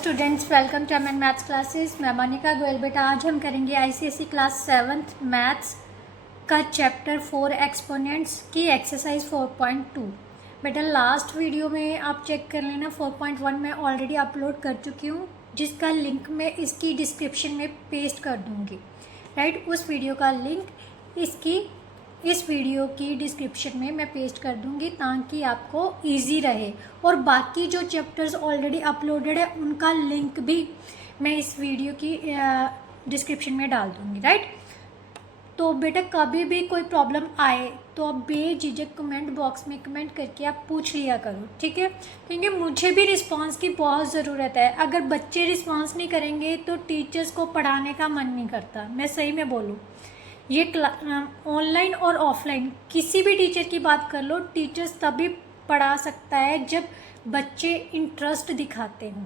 Students, welcome to MN maths classes. मैं मोनिका गोयल। बेटा आज हम करेंगे आईसीएसई क्लास 7th मैथ्स का चैप्टर 4 एक्सपोनेंट्स की एक्सरसाइज 4.2। बेटा लास्ट वीडियो में आप चेक कर लेना, 4.1 मैं ऑलरेडी अपलोड कर चुकी हूँ, जिसका लिंक मैं इसकी डिस्क्रिप्शन में पेस्ट कर दूँगी। राइट, उस वीडियो का लिंक इस वीडियो की डिस्क्रिप्शन में मैं पेस्ट कर दूंगी ताकि आपको इजी रहे। और बाकी जो चैप्टर्स ऑलरेडी अपलोडेड है उनका लिंक भी मैं इस वीडियो की डिस्क्रिप्शन में डाल दूंगी। राइट, तो बेटा कभी भी कोई प्रॉब्लम आए तो आप बेझिझक कमेंट बॉक्स में कमेंट करके आप पूछ लिया करो, ठीक है? क्योंकि मुझे भी रिस्पांस की बहुत ज़रूरत है। अगर बच्चे रिस्पांस नहीं करेंगे तो टीचर्स को पढ़ाने का मन नहीं करता। मैं सही में बोलूँ, ये ऑनलाइन और ऑफलाइन किसी भी टीचर की बात कर लो, टीचर्स तभी पढ़ा सकता है जब बच्चे इंटरेस्ट दिखाते हों।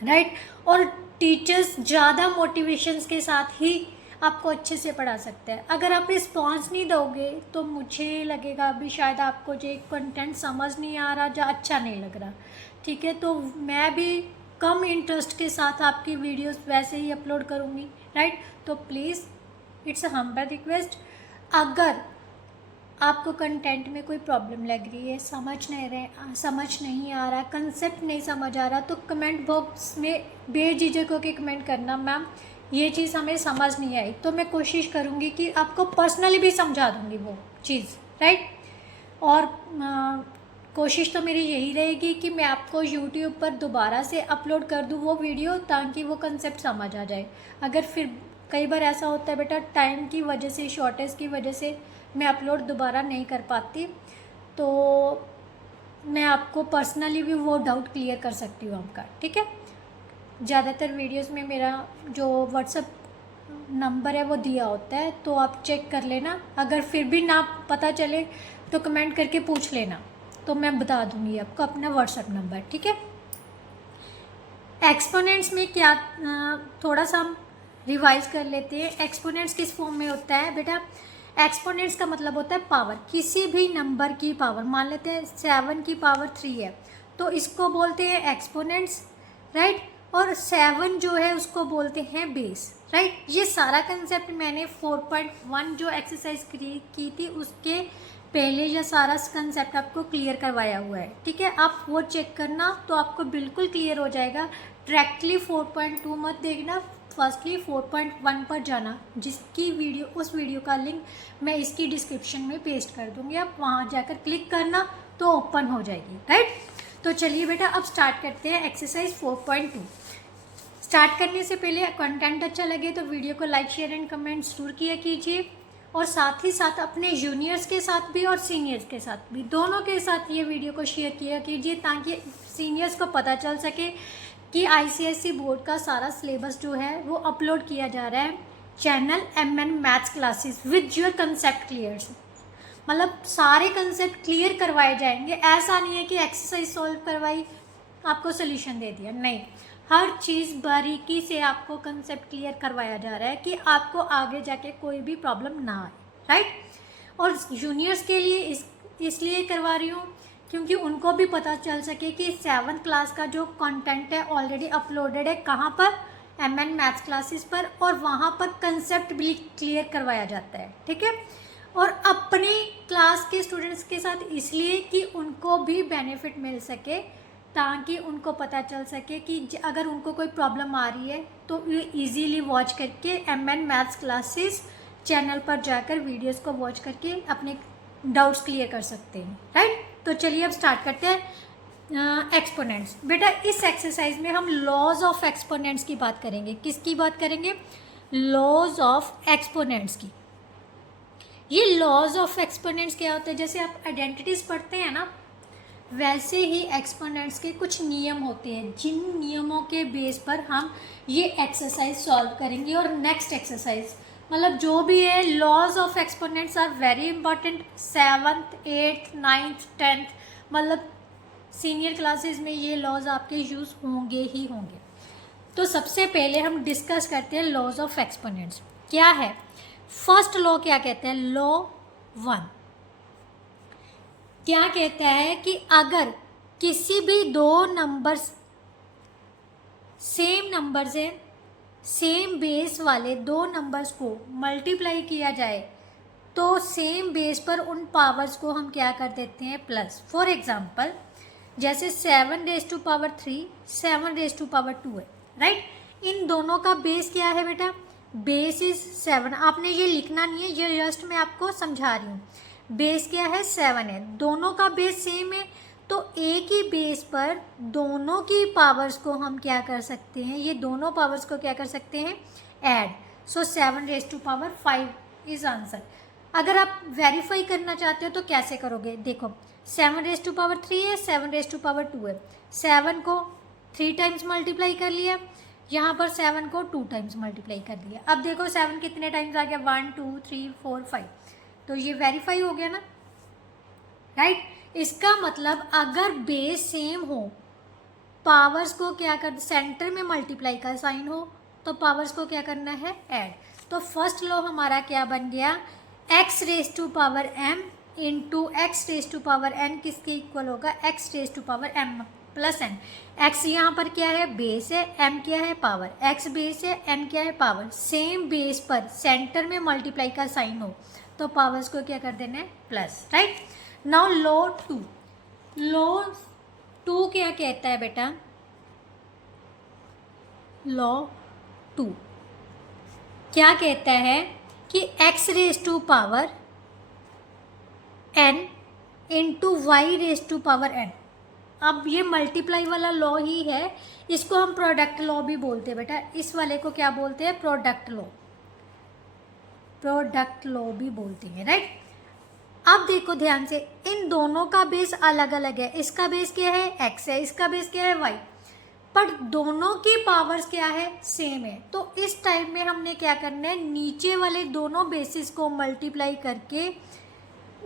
राइट, और टीचर्स ज़्यादा मोटिवेशंस के साथ ही आपको अच्छे से पढ़ा सकते हैं। अगर आप रिस्पॉन्स नहीं दोगे तो मुझे लगेगा अभी शायद आपको जो कंटेंट समझ नहीं आ रहा, जो अच्छा नहीं लग रहा, ठीक है? तो मैं भी कम इंटरेस्ट के साथ आपकी वीडियोस वैसे ही अपलोड करूँगी। राइट, तो please it's a humble request, अगर आपको कंटेंट में कोई प्रॉब्लम लग रही है, समझ नहीं आ रहा, कंसेप्ट नहीं समझ आ रहा, तो कमेंट बॉक्स में बेझिझक होकर कमेंट करना, मैम ये चीज़ हमें समझ नहीं आई, तो मैं कोशिश करूँगी कि आपको पर्सनली भी समझा दूँगी वो चीज़। राइट, और कोशिश तो मेरी यही रहेगी कि मैं आपको यूट्यूब पर दोबारा से अपलोड कर दूँ वो वीडियो, ताकि वो कंसेप्ट समझ आ जाए। अगर फिर कई बार ऐसा होता है बेटा, टाइम की वजह से, शॉर्टेज की वजह से मैं अपलोड दोबारा नहीं कर पाती, तो मैं आपको पर्सनली भी वो डाउट क्लियर कर सकती हूँ आपका, ठीक है? ज़्यादातर वीडियोस में मेरा जो व्हाट्सएप नंबर है वो दिया होता है, तो आप चेक कर लेना। अगर फिर भी ना पता चले तो कमेंट करके पूछ लेना, तो मैं बता दूँगी आपको अपना व्हाट्सएप नंबर, ठीक है? एक्सपोनेंट्स में क्या, थोड़ा सा हम रिवाइज कर लेते हैं। एक्सपोनेंट्स किस फॉर्म में होता है बेटा? एक्सपोनेंट्स का मतलब होता है पावर, किसी भी नंबर की पावर। मान लेते हैं 7 की पावर 3 है, तो इसको बोलते हैं एक्सपोनेंट्स। राइट, और 7 जो है उसको बोलते हैं बेस। राइट, ये सारा कंसेप्ट मैंने 4.1 जो एक्सरसाइज की थी उसके पहले ये सारा कंसेप्ट आपको क्लियर करवाया हुआ है, ठीक है? आप वो चेक करना तो आपको बिल्कुल क्लियर हो जाएगा। डायरेक्टली 4.2 मत देखना, फर्स्टली 4.1 पर जाना, जिसकी वीडियो, उस वीडियो का लिंक मैं इसकी डिस्क्रिप्शन में पेस्ट कर दूंगी। आप वहाँ जाकर क्लिक करना तो ओपन हो जाएगी। राइट, तो चलिए बेटा अब स्टार्ट करते हैं एक्सरसाइज 4.2। स्टार्ट करने से पहले कंटेंट अच्छा लगे तो वीडियो को लाइक, शेयर एंड कमेंट जरूर किया कीजिए, और साथ ही साथ अपने जूनियर्स के साथ भी और सीनियर्स के साथ भी, दोनों के साथ ये वीडियो को शेयर किया कीजिए, ताकि सीनियर्स को पता चल सके कि आईसीएसई बोर्ड का सारा सिलेबस जो है वो अपलोड किया जा रहा है channel MN maths classes with your concept clear. मतलब सारे कंसेप्ट क्लियर करवाए जाएंगे। ऐसा नहीं है कि एक्सरसाइज सॉल्व करवाई, आपको सोल्यूशन दे दिया, नहीं, हर चीज़ बारीकी से आपको कंसेप्ट क्लियर करवाया जा रहा है कि आपको आगे जाके कोई भी प्रॉब्लम ना आए। राइट, और जूनियर्स के लिए इसलिए करवा रही हूँ क्योंकि उनको भी पता चल सके कि 7th क्लास का जो कंटेंट है ऑलरेडी अपलोडेड है कहाँ पर, एमएन मैथ्स क्लासेस पर, और वहाँ पर कंसेप्ट भी क्लियर करवाया जाता है, ठीक है? और अपनी क्लास के स्टूडेंट्स के साथ इसलिए कि उनको भी बेनिफिट मिल सके, ताकि उनको पता चल सके कि अगर उनको कोई प्रॉब्लम आ रही है तो ये इजीली वॉच करके एमएन मैथ्स क्लासेस चैनल पर जाकर वीडियोस को वॉच करके अपने डाउट्स क्लियर कर सकते हैं। राइट, तो चलिए अब स्टार्ट करते हैं एक्सपोनेंट्स। बेटा इस एक्सरसाइज में हम लॉज ऑफ एक्सपोनेंट्स की बात करेंगे। किसकी बात करेंगे? लॉज ऑफ एक्सपोनेंट्स की। ये लॉज ऑफ एक्सपोनेंट्स क्या होते हैं? जैसे आप आइडेंटिटीज पढ़ते हैं ना, वैसे ही एक्सपोनेंट्स के कुछ नियम होते हैं, जिन नियमों के बेस पर हम ये एक्सरसाइज सॉल्व करेंगे। और नेक्स्ट एक्सरसाइज मतलब जो भी है, laws of exponents are very important. 7th 8th 9th 10th मतलब सीनियर क्लासेस में ये लॉज आपके यूज़ होंगे ही होंगे। तो सबसे पहले हम डिस्कस करते हैं लॉज ऑफ एक्सपोनेंट्स क्या है। फर्स्ट लॉ क्या कहते हैं? लॉ 1 क्या कहता है कि अगर किसी भी दो नंबर्स सेम नंबर से सेम बेस वाले दो नंबर्स को मल्टीप्लाई किया जाए तो सेम बेस पर उन पावर्स को हम क्या कर देते हैं, प्लस। फॉर एग्जाम्पल जैसे 7⁻3 7⁻2 है, राइट। इन दोनों का बेस क्या है बेटा, बेस इज 7। आपने ये लिखना नहीं है, ये जस्ट मैं आपको समझा रही हूँ। बेस क्या है, 7 है, दोनों का बेस सेम है, तो एक ही बेस पर दोनों की पावर्स को हम क्या कर सकते हैं, ये दोनों पावर्स को क्या कर सकते हैं, ऐड। So 7⁻5 is answer. अगर आप वेरीफाई करना चाहते हो तो कैसे करोगे, देखो 7⁻3 है, 7⁻2 है, 7 को 3 टाइम्स मल्टीप्लाई कर लिया, यहाँ पर 7 को 2 टाइम्स मल्टीप्लाई कर लिया। अब देखो 7 कितने टाइम्स आ गया, 1 2 3 4 5, तो ये वेरीफाई हो गया ना, राइट। इसका मतलब अगर बेस सेम हो, पावर्स को क्या कर, सेंटर में मल्टीप्लाई का साइन हो, तो पावर्स को क्या करना है, ऐड। तो फर्स्ट लॉ हमारा क्या बन गया, x⁻m इंटू x⁻n किसके इक्वल होगा, x⁻m प्लस n। x यहाँ पर क्या है, बेस है, m क्या है, पावर। x बेस है, n क्या है, पावर। सेम बेस पर सेंटर में मल्टीप्लाई का साइन हो तो पावर्स को क्या कर देना है, plus, right. Now law 2, law 2 क्या कहता है बेटा, लॉ 2 क्या कहता है कि x⁻n इंटू y⁻n। अब ये मल्टीप्लाई वाला लॉ ही है, इसको हम प्रोडक्ट लॉ भी बोलते हैं बेटा। इस वाले को क्या बोलते हैं, प्रोडक्ट लॉ, प्रोडक्ट लॉ भी बोलते हैं, राइट। अब देखो ध्यान से, इन दोनों का बेस अलग अलग है, इसका बेस क्या है, x है, इसका बेस क्या है, y, पर दोनों की पावर्स क्या है, सेम है। तो इस टाइम में हमने क्या करना है, नीचे वाले दोनों बेसिस को मल्टीप्लाई करके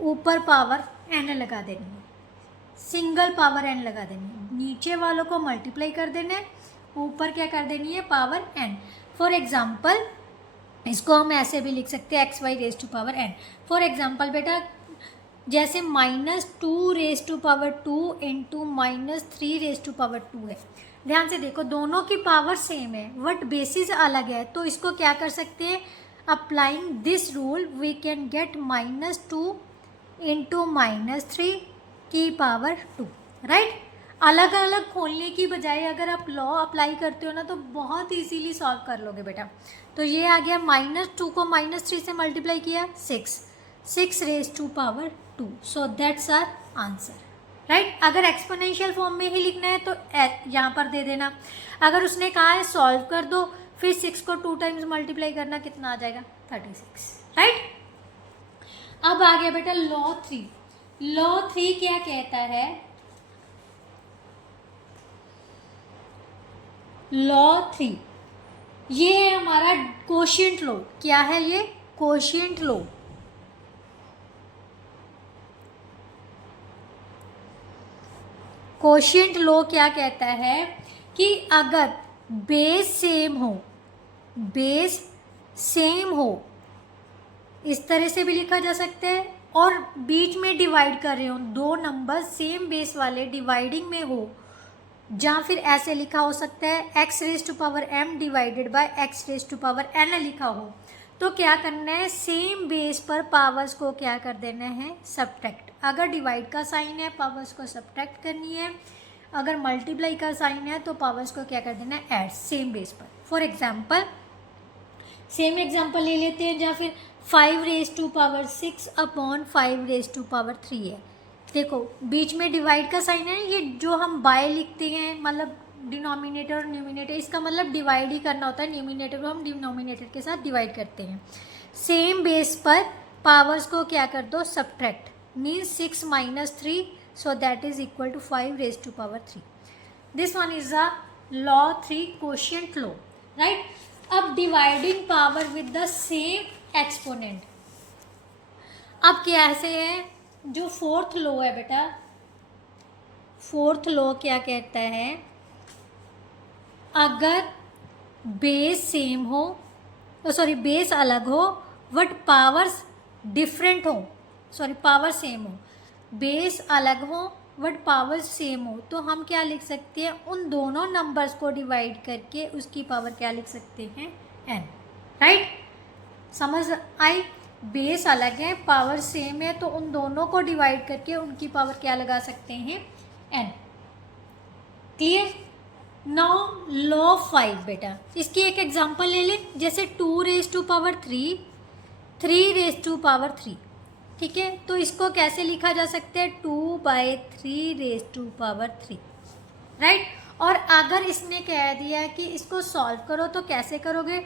ऊपर पावर n लगा देनी है, सिंगल पावर n लगा देनी है। नीचे वालों को मल्टीप्लाई कर देना है, ऊपर क्या कर देनी है, पावर n। फॉर एग्जाम्पल इसको हम ऐसे भी लिख सकते हैं, xy⁻n। फॉर एग्जाम्पल बेटा जैसे -2⁻2 इंटू -3⁻2 है। ध्यान से देखो, दोनों की पावर सेम है बट बेसिस अलग है, तो इसको क्या कर सकते हैं, applying this rule we can get -2 into -3 की पावर 2, राइट। अलग अलग खोलने की बजाय अगर आप लॉ अप्लाई करते हो ना तो बहुत इजीली सॉल्व कर लोगे बेटा। तो ये आ गया, -2 को -3 से मल्टीप्लाई किया, 6⁻2, so that's our answer, right. अगर एक्सपोनेंशियल फॉर्म में ही लिखना है तो यहाँ पर दे देना। अगर उसने कहा है सॉल्व कर दो, फिर 6 को 2 टाइम्स मल्टीप्लाई करना, कितना आ जाएगा, 36, राइट। अब आ गया बेटा लॉ 3। लॉ 3 क्या कहता है, लॉ 3 ये है हमारा कोशिएंट लॉ। क्या है ये, कोशिएंट लॉ। कोशिएंट लॉ क्या कहता है कि अगर बेस सेम हो, बेस सेम हो, इस तरह से भी लिखा जा सकता है, और बीच में डिवाइड कर रहे हो, दो नंबर सेम बेस वाले डिवाइडिंग में हो, या फिर ऐसे लिखा हो सकता है x⁻m डिवाइडेड बाय x⁻n लिखा हो, तो क्या करना है, सेम बेस पर पावर्स को क्या कर देना है, सब्ट्रैक्ट। अगर डिवाइड का साइन है पावर्स को सब्ट्रैक्ट करनी है, अगर मल्टीप्लाई का साइन है तो पावर्स को क्या कर देना है, ऐड, सेम बेस पर। फॉर एग्जाम्पल सेम एग्जाम्पल ले लेते हैं, या फिर 5⁻6 अपॉन 5⁻3 है। देखो बीच में डिवाइड का साइन है, ये जो हम बाय लिखते हैं, मतलब डिनोमिनेटर और न्यूमिनेटर, इसका मतलब डिवाइड ही करना होता है, न्यूमिनेटर को हम डिनोमिनेटर के साथ डिवाइड करते हैं। सेम बेस पर पावर्स को क्या कर दो, subtract, means 6 - 3, so that is equal to 5⁻3। This one is a law 3 quotient law, right. अब dividing power with the same exponent. अब कैसे है, जो फोर्थ लॉ है बेटा, फोर्थ लॉ क्या कहता है, अगर बेस सेम हो, सॉरी बेस अलग हो बट पावर्स डिफरेंट हो, सॉरी पावर सेम हो, बेस अलग हो बट पावर सेम हो, तो हम क्या लिख सकते हैं, उन दोनों नंबर्स को डिवाइड करके उसकी पावर क्या लिख सकते हैं, n, राइट। समझ आई। बेस अलग है, पावर सेम है, तो उन दोनों को डिवाइड करके उनकी पावर क्या लगा सकते हैं, n। क्लियर। नाउ लॉ 5 बेटा, इसकी एक एग्जांपल ले लें, जैसे 2 raise to power 3, 3 raise to power 3, ठीक है। तो इसको कैसे लिखा जा सकता है, 2/3 रेज टू पावर 3, राइट। और अगर इसने कह दिया कि इसको सॉल्व करो तो कैसे करोगे,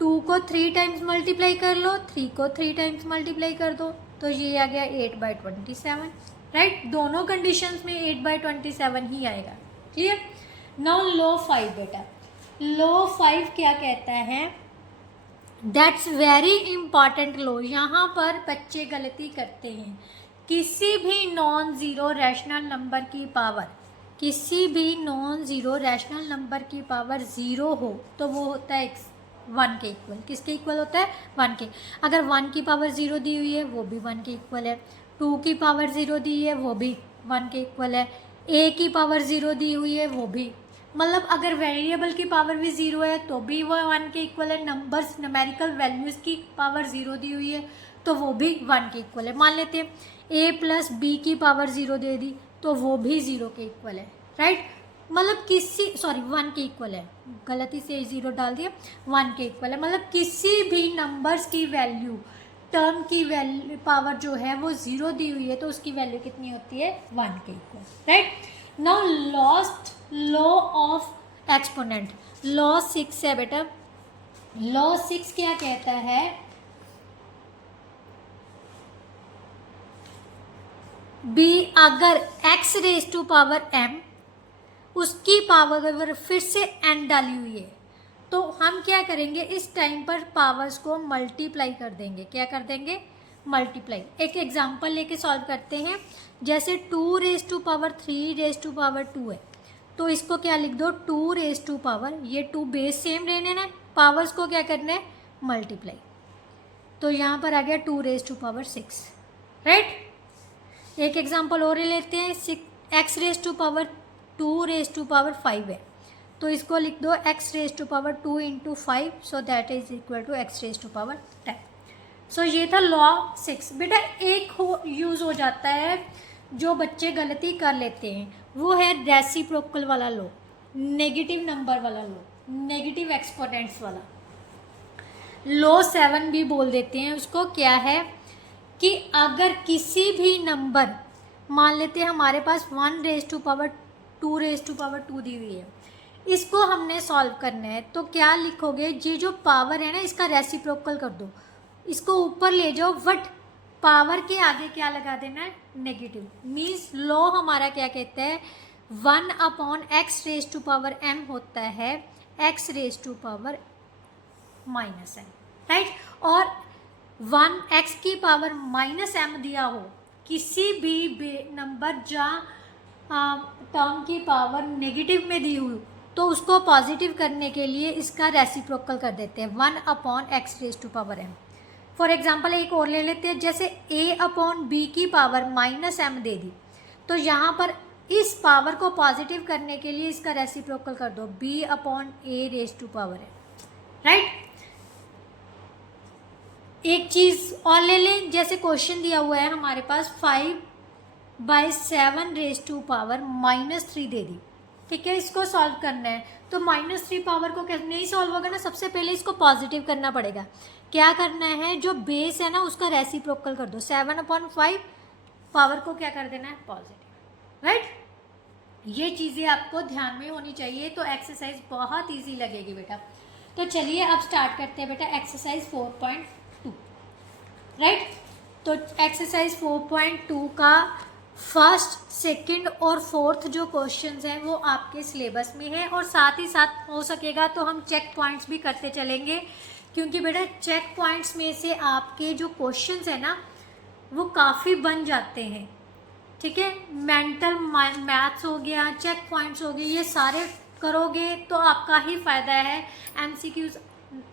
2 को 3 टाइम्स मल्टीप्लाई कर लो, 3 को 3 टाइम्स मल्टीप्लाई कर दो, तो ये आ गया 8/27, राइट। दोनों कंडीशंस में 8/27 ही आएगा। क्लियर। नाउ लॉ 5 बेटा, लॉ 5 क्या कहता है, दैट्स वेरी इंपॉर्टेंट लॉ। यहाँ पर बच्चे गलती करते हैं, किसी भी नॉन ज़ीरो रैशनल नंबर की पावर, किसी भी नॉन ज़ीरो रैशनल नंबर की पावर ज़ीरो हो तो वो होता है 1 के इक्वल। किसके इक्वल होता है, 1 के। अगर 1 की पावर 0 दी हुई है वो भी 1 के इक्वल है, 2 की पावर 0 दी है वो भी 1 के इक्वल है, a की पावर 0 दी हुई है वो भी, मतलब अगर वेरिएबल की पावर भी 0 है तो भी वो 1 के इक्वल है, नंबर्स न्यूमेरिकल वैल्यूज़ की पावर 0 दी हुई है तो वो भी 1 के इक्वल है। मान लेते हैं a प्लस बी की पावर 0 दे दी तो वो भी 0 के इक्वल है, राइट। मतलब किसी 1 के इक्वल है, गलती से 0 डाल दिया, 1 के इक्वल है। मतलब किसी भी नंबर्स की वैल्यू, टर्म की वैल्यू पावर जो है वो 0 दी हुई है तो उसकी वैल्यू कितनी होती है, 1 के equal, right. Now last law of exponent, law 6 है बेटा। लॉ 6 क्या कहता है, बी अगर x raise to power m, उसकी पावर अगर फिर से n डाली हुई है तो हम क्या करेंगे, इस टाइम पर पावर्स को मल्टीप्लाई कर देंगे। क्या कर देंगे, मल्टीप्लाई। एक एग्जांपल लेके सॉल्व करते हैं, जैसे 2 raise to power 3 raise to power 2 है, तो इसको क्या लिख दो, 2 रेज टू पावर, ये 2 बेस सेम रहने ना, पावर्स को क्या करना है, मल्टीप्लाई। तो यहाँ पर आ गया 2 रेज टू पावर 6, राइट। एक एग्जांपल और लेते हैं, x raise to power 2 raise to power 5 है, तो इसको लिख दो x raise to power 2 into 5, so that is equal to x raise to power 10। So ये था लॉ 6 बेटा। एक यूज़ हो जाता है जो बच्चे गलती कर लेते हैं, वो है रेसिप्रोकल वाला लॉ, नेगेटिव नंबर वाला लॉ, नेगेटिव एक्सपोनेंट्स वाला लॉ 7 भी बोल देते हैं उसको। क्या है कि अगर किसी भी नंबर, मान लेते हैं हमारे पास 1 raise to power 2 raise to power 2 दी हुई है, इसको हमने सॉल्व करना है, तो क्या लिखोगे, ये जो पावर है ना इसका रेसिप्रोकल कर दो, इसको ऊपर ले जाओ, बट पावर के आगे क्या लगा देना है, नेगेटिव। मीन्स लॉ हमारा क्या कहता है, 1/x raise to power m होता है x raise to power -m, right. और 1x की पावर -m दिया हो, किसी भी नंबर जहाँ टर्म की पावर नेगेटिव में दी हुई तो उसको पॉजिटिव करने के लिए इसका रेसिप्रोकल कर देते हैं, 1/x raise to power m। For example एक और ले लेते हैं, जैसे a/b की पावर -m दे दी, तो यहाँ पर इस पावर को पॉजिटिव करने के लिए इसका रेसिप्रोकल कर दो, b/a raise to power m, right. एक चीज़ और ले लें, जैसे क्वेश्चन दिया हुआ है हमारे पास 5/7 रेज टू पावर -3 दे दी, ठीक है। इसको सॉल्व करना है तो -3 पावर को कैसे नहीं सॉल्व होगा ना, सबसे पहले इसको पॉजिटिव करना पड़ेगा। क्या करना है, जो बेस है ना उसका रेसिप्रोकल कर दो, 7/5 पावर को क्या कर देना है, पॉजिटिव, राइट। ये चीज़ें आपको ध्यान में होनी चाहिए, तो एक्सरसाइज बहुत ईजी लगेगी बेटा। तो चलिए अब स्टार्ट करते हैं बेटा एक्सरसाइज 4.2, राइट। तो एक्सरसाइज 4.2 का फर्स्ट, सेकंड और फोर्थ जो क्वेश्चंस हैं वो आपके सिलेबस में है, और साथ ही साथ हो सकेगा तो हम चेक पॉइंट्स भी करते चलेंगे, क्योंकि बेटा चेक पॉइंट्स में से आपके जो क्वेश्चंस हैं ना वो काफ़ी बन जाते हैं, ठीक है। मेंटल मैथ्स हो गया, चेक पॉइंट्स हो गए, ये सारे करोगे तो आपका ही फ़ायदा है। MCQs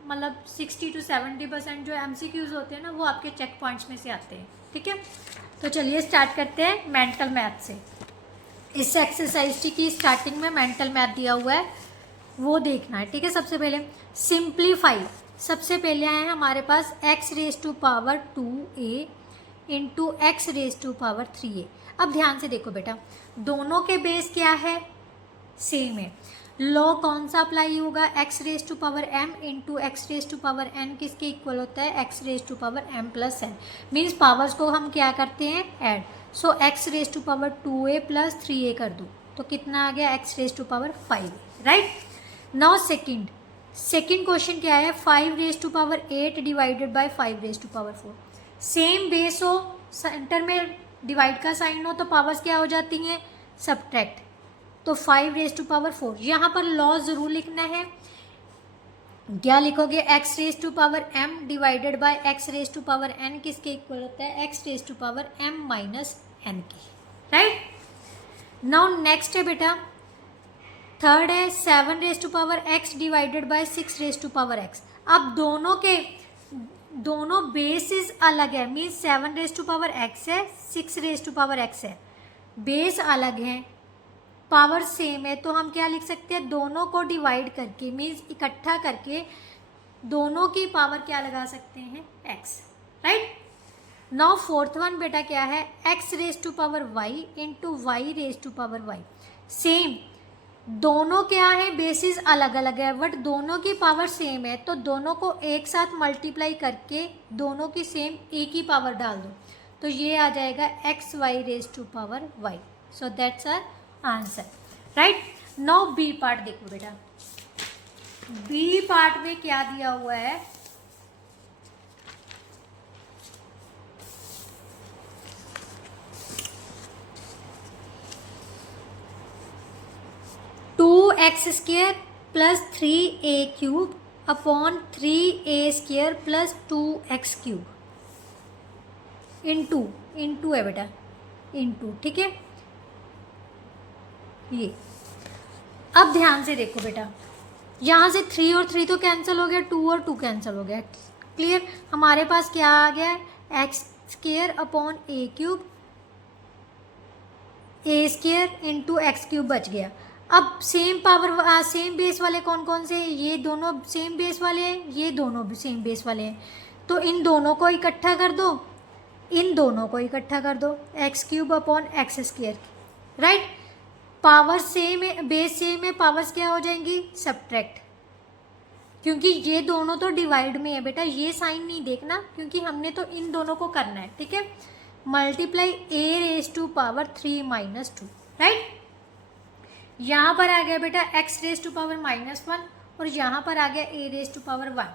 मतलब 60 to 70% जो MCQs होते हैं ना वो आपके चेक पॉइंट्स में से आते हैं, ठीक है, तो चलिए स्टार्ट करते हैं मेंटल मैथ से। इस एक्सरसाइज की स्टार्टिंग में मेंटल मैथ दिया हुआ है, वो देखना है। ठीक है, सबसे पहले सिंप्लीफाई, सबसे पहले आए हमारे पास x raise to power 2a into x raise to power 3a। अब ध्यान से देखो बेटा, दोनों के बेस क्या है, सेम है। लॉ कौन सा अप्लाई होगा, x raise to power m into x raise to power n किसके इक्वल होता है, x raise to power m plus n। Means powers को हम क्या करते हैं, add. So x raise to power 2a plus 3a कर दो तो कितना आ गया, x raise to power 5, right. Now second question क्या है, 5 raise to power 8 divided by 5 raise to power 4। Same base हो, सेंटर में डिवाइड का साइन हो तो पावर्स क्या हो जाती हैं, सब्ट्रैक्ट। तो 5 रेज टू पावर 4, यहाँ पर लॉ ज़रूर लिखना है। क्या लिखोगे, x raise to power m divided by x raise to power n किसके इक्वल होता है, x raise to power m minus n के, राइट। नाउ नेक्स्ट है बेटा, थर्ड है 7 raise to power x divided by 6 raise to power x। अब दोनों basis अलग है, मीन्स 7 रेज टू पावर x है, 6 रेज टू पावर x है, बेस अलग है, पावर सेम है। तो हम क्या लिख सकते हैं, दोनों को डिवाइड करके, मीन्स इकट्ठा करके दोनों की पावर क्या लगा सकते हैं, x, right. Now fourth one बेटा क्या है, x raise to power y into y raise to power y। Same, दोनों क्या है, बेसिस अलग अलग है बट दोनों की पावर सेम है, तो दोनों को एक साथ मल्टीप्लाई करके दोनों की सेम एक ही पावर डाल दो तो ये आ जाएगा x y raise to power y। So that's our answer, right. Now B part देखो बेटा, बी पार्ट में क्या दिया हुआ है, two x square plus 3a cube upon 3a square plus 2x cube into है बेटा, इंटू, ठीक है। ये अब ध्यान से देखो बेटा, यहाँ से 3 और 3 तो कैंसिल हो गया, 2 और 2 कैंसिल हो गया, क्लियर। हमारे पास क्या आ गया है, एक्स स्क्र अपॉन ए क्यूब, ए स्क्र इंटू एक्स क्यूब बच गया। अब सेम पावर सेम बेस वाले कौन कौन से, ये दोनों सेम बेस वाले हैं, ये दोनों भी सेम बेस वाले हैं, तो इन दोनों को इकट्ठा कर दो, इन दोनों को इकट्ठा कर दो, x cube upon x square, right. Power same है, बेस सेम है, पावर्स क्या हो जाएंगी, सब्ट्रैक्ट, क्योंकि ये दोनों तो डिवाइड में है बेटा, ये साइन नहीं देखना क्योंकि हमने तो इन दोनों को करना है, ठीक है। Multiply a raise to power 3 minus 2, right. यहाँ पर आ गया बेटा x रेज टू पावर -1 और यहाँ पर आ गया a रेज टू पावर 1।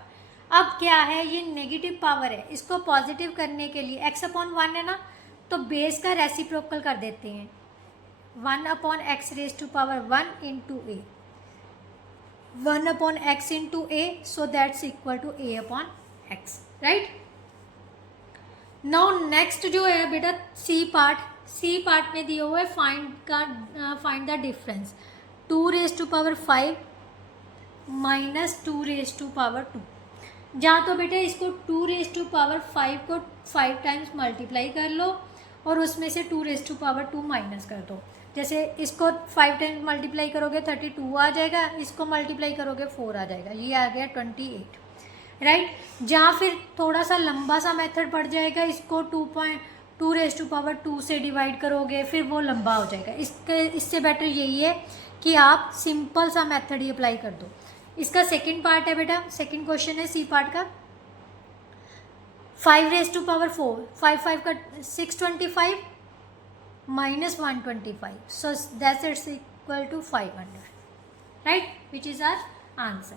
अब क्या है, ये नेगेटिव पावर है, इसको पॉजिटिव करने के लिए x अपॉन 1 है ना, तो बेस का रेसिप्रोकल कर देते हैं, 1 upon x raise to power 1 into a, 1 upon x into a, so that's equal to a upon x, right. Now next जो है बेटा सी पार्ट में दिया हुआ है find the difference, 2 raise to power 5 minus 2 raise to power 2। जहाँ तो बेटा इसको 2 रेज टू पावर 5 को 5 टाइम्स मल्टीप्लाई कर लो और उसमें से 2 रेज टू पावर 2 माइनस कर दो। जैसे इसको 5 टाइम्स मल्टीप्लाई करोगे 32 आ जाएगा, इसको मल्टीप्लाई करोगे 4 आ जाएगा, ये आ गया 28, राइट। जहाँ फिर थोड़ा सा लंबा सा मेथड पड़ जाएगा, इसको 2 रेज टू पावर 2 से डिवाइड करोगे, फिर वो लंबा हो जाएगा। इससे बेटर यही है कि आप सिंपल सा मेथड ही अप्लाई कर दो। इसका सेकंड पार्ट है बेटा, सेकंड क्वेश्चन है सी पार्ट का, 5 रेज टू पावर 4, 5 का 625 minus 125, so that's its equal to 500, right, which is our answer.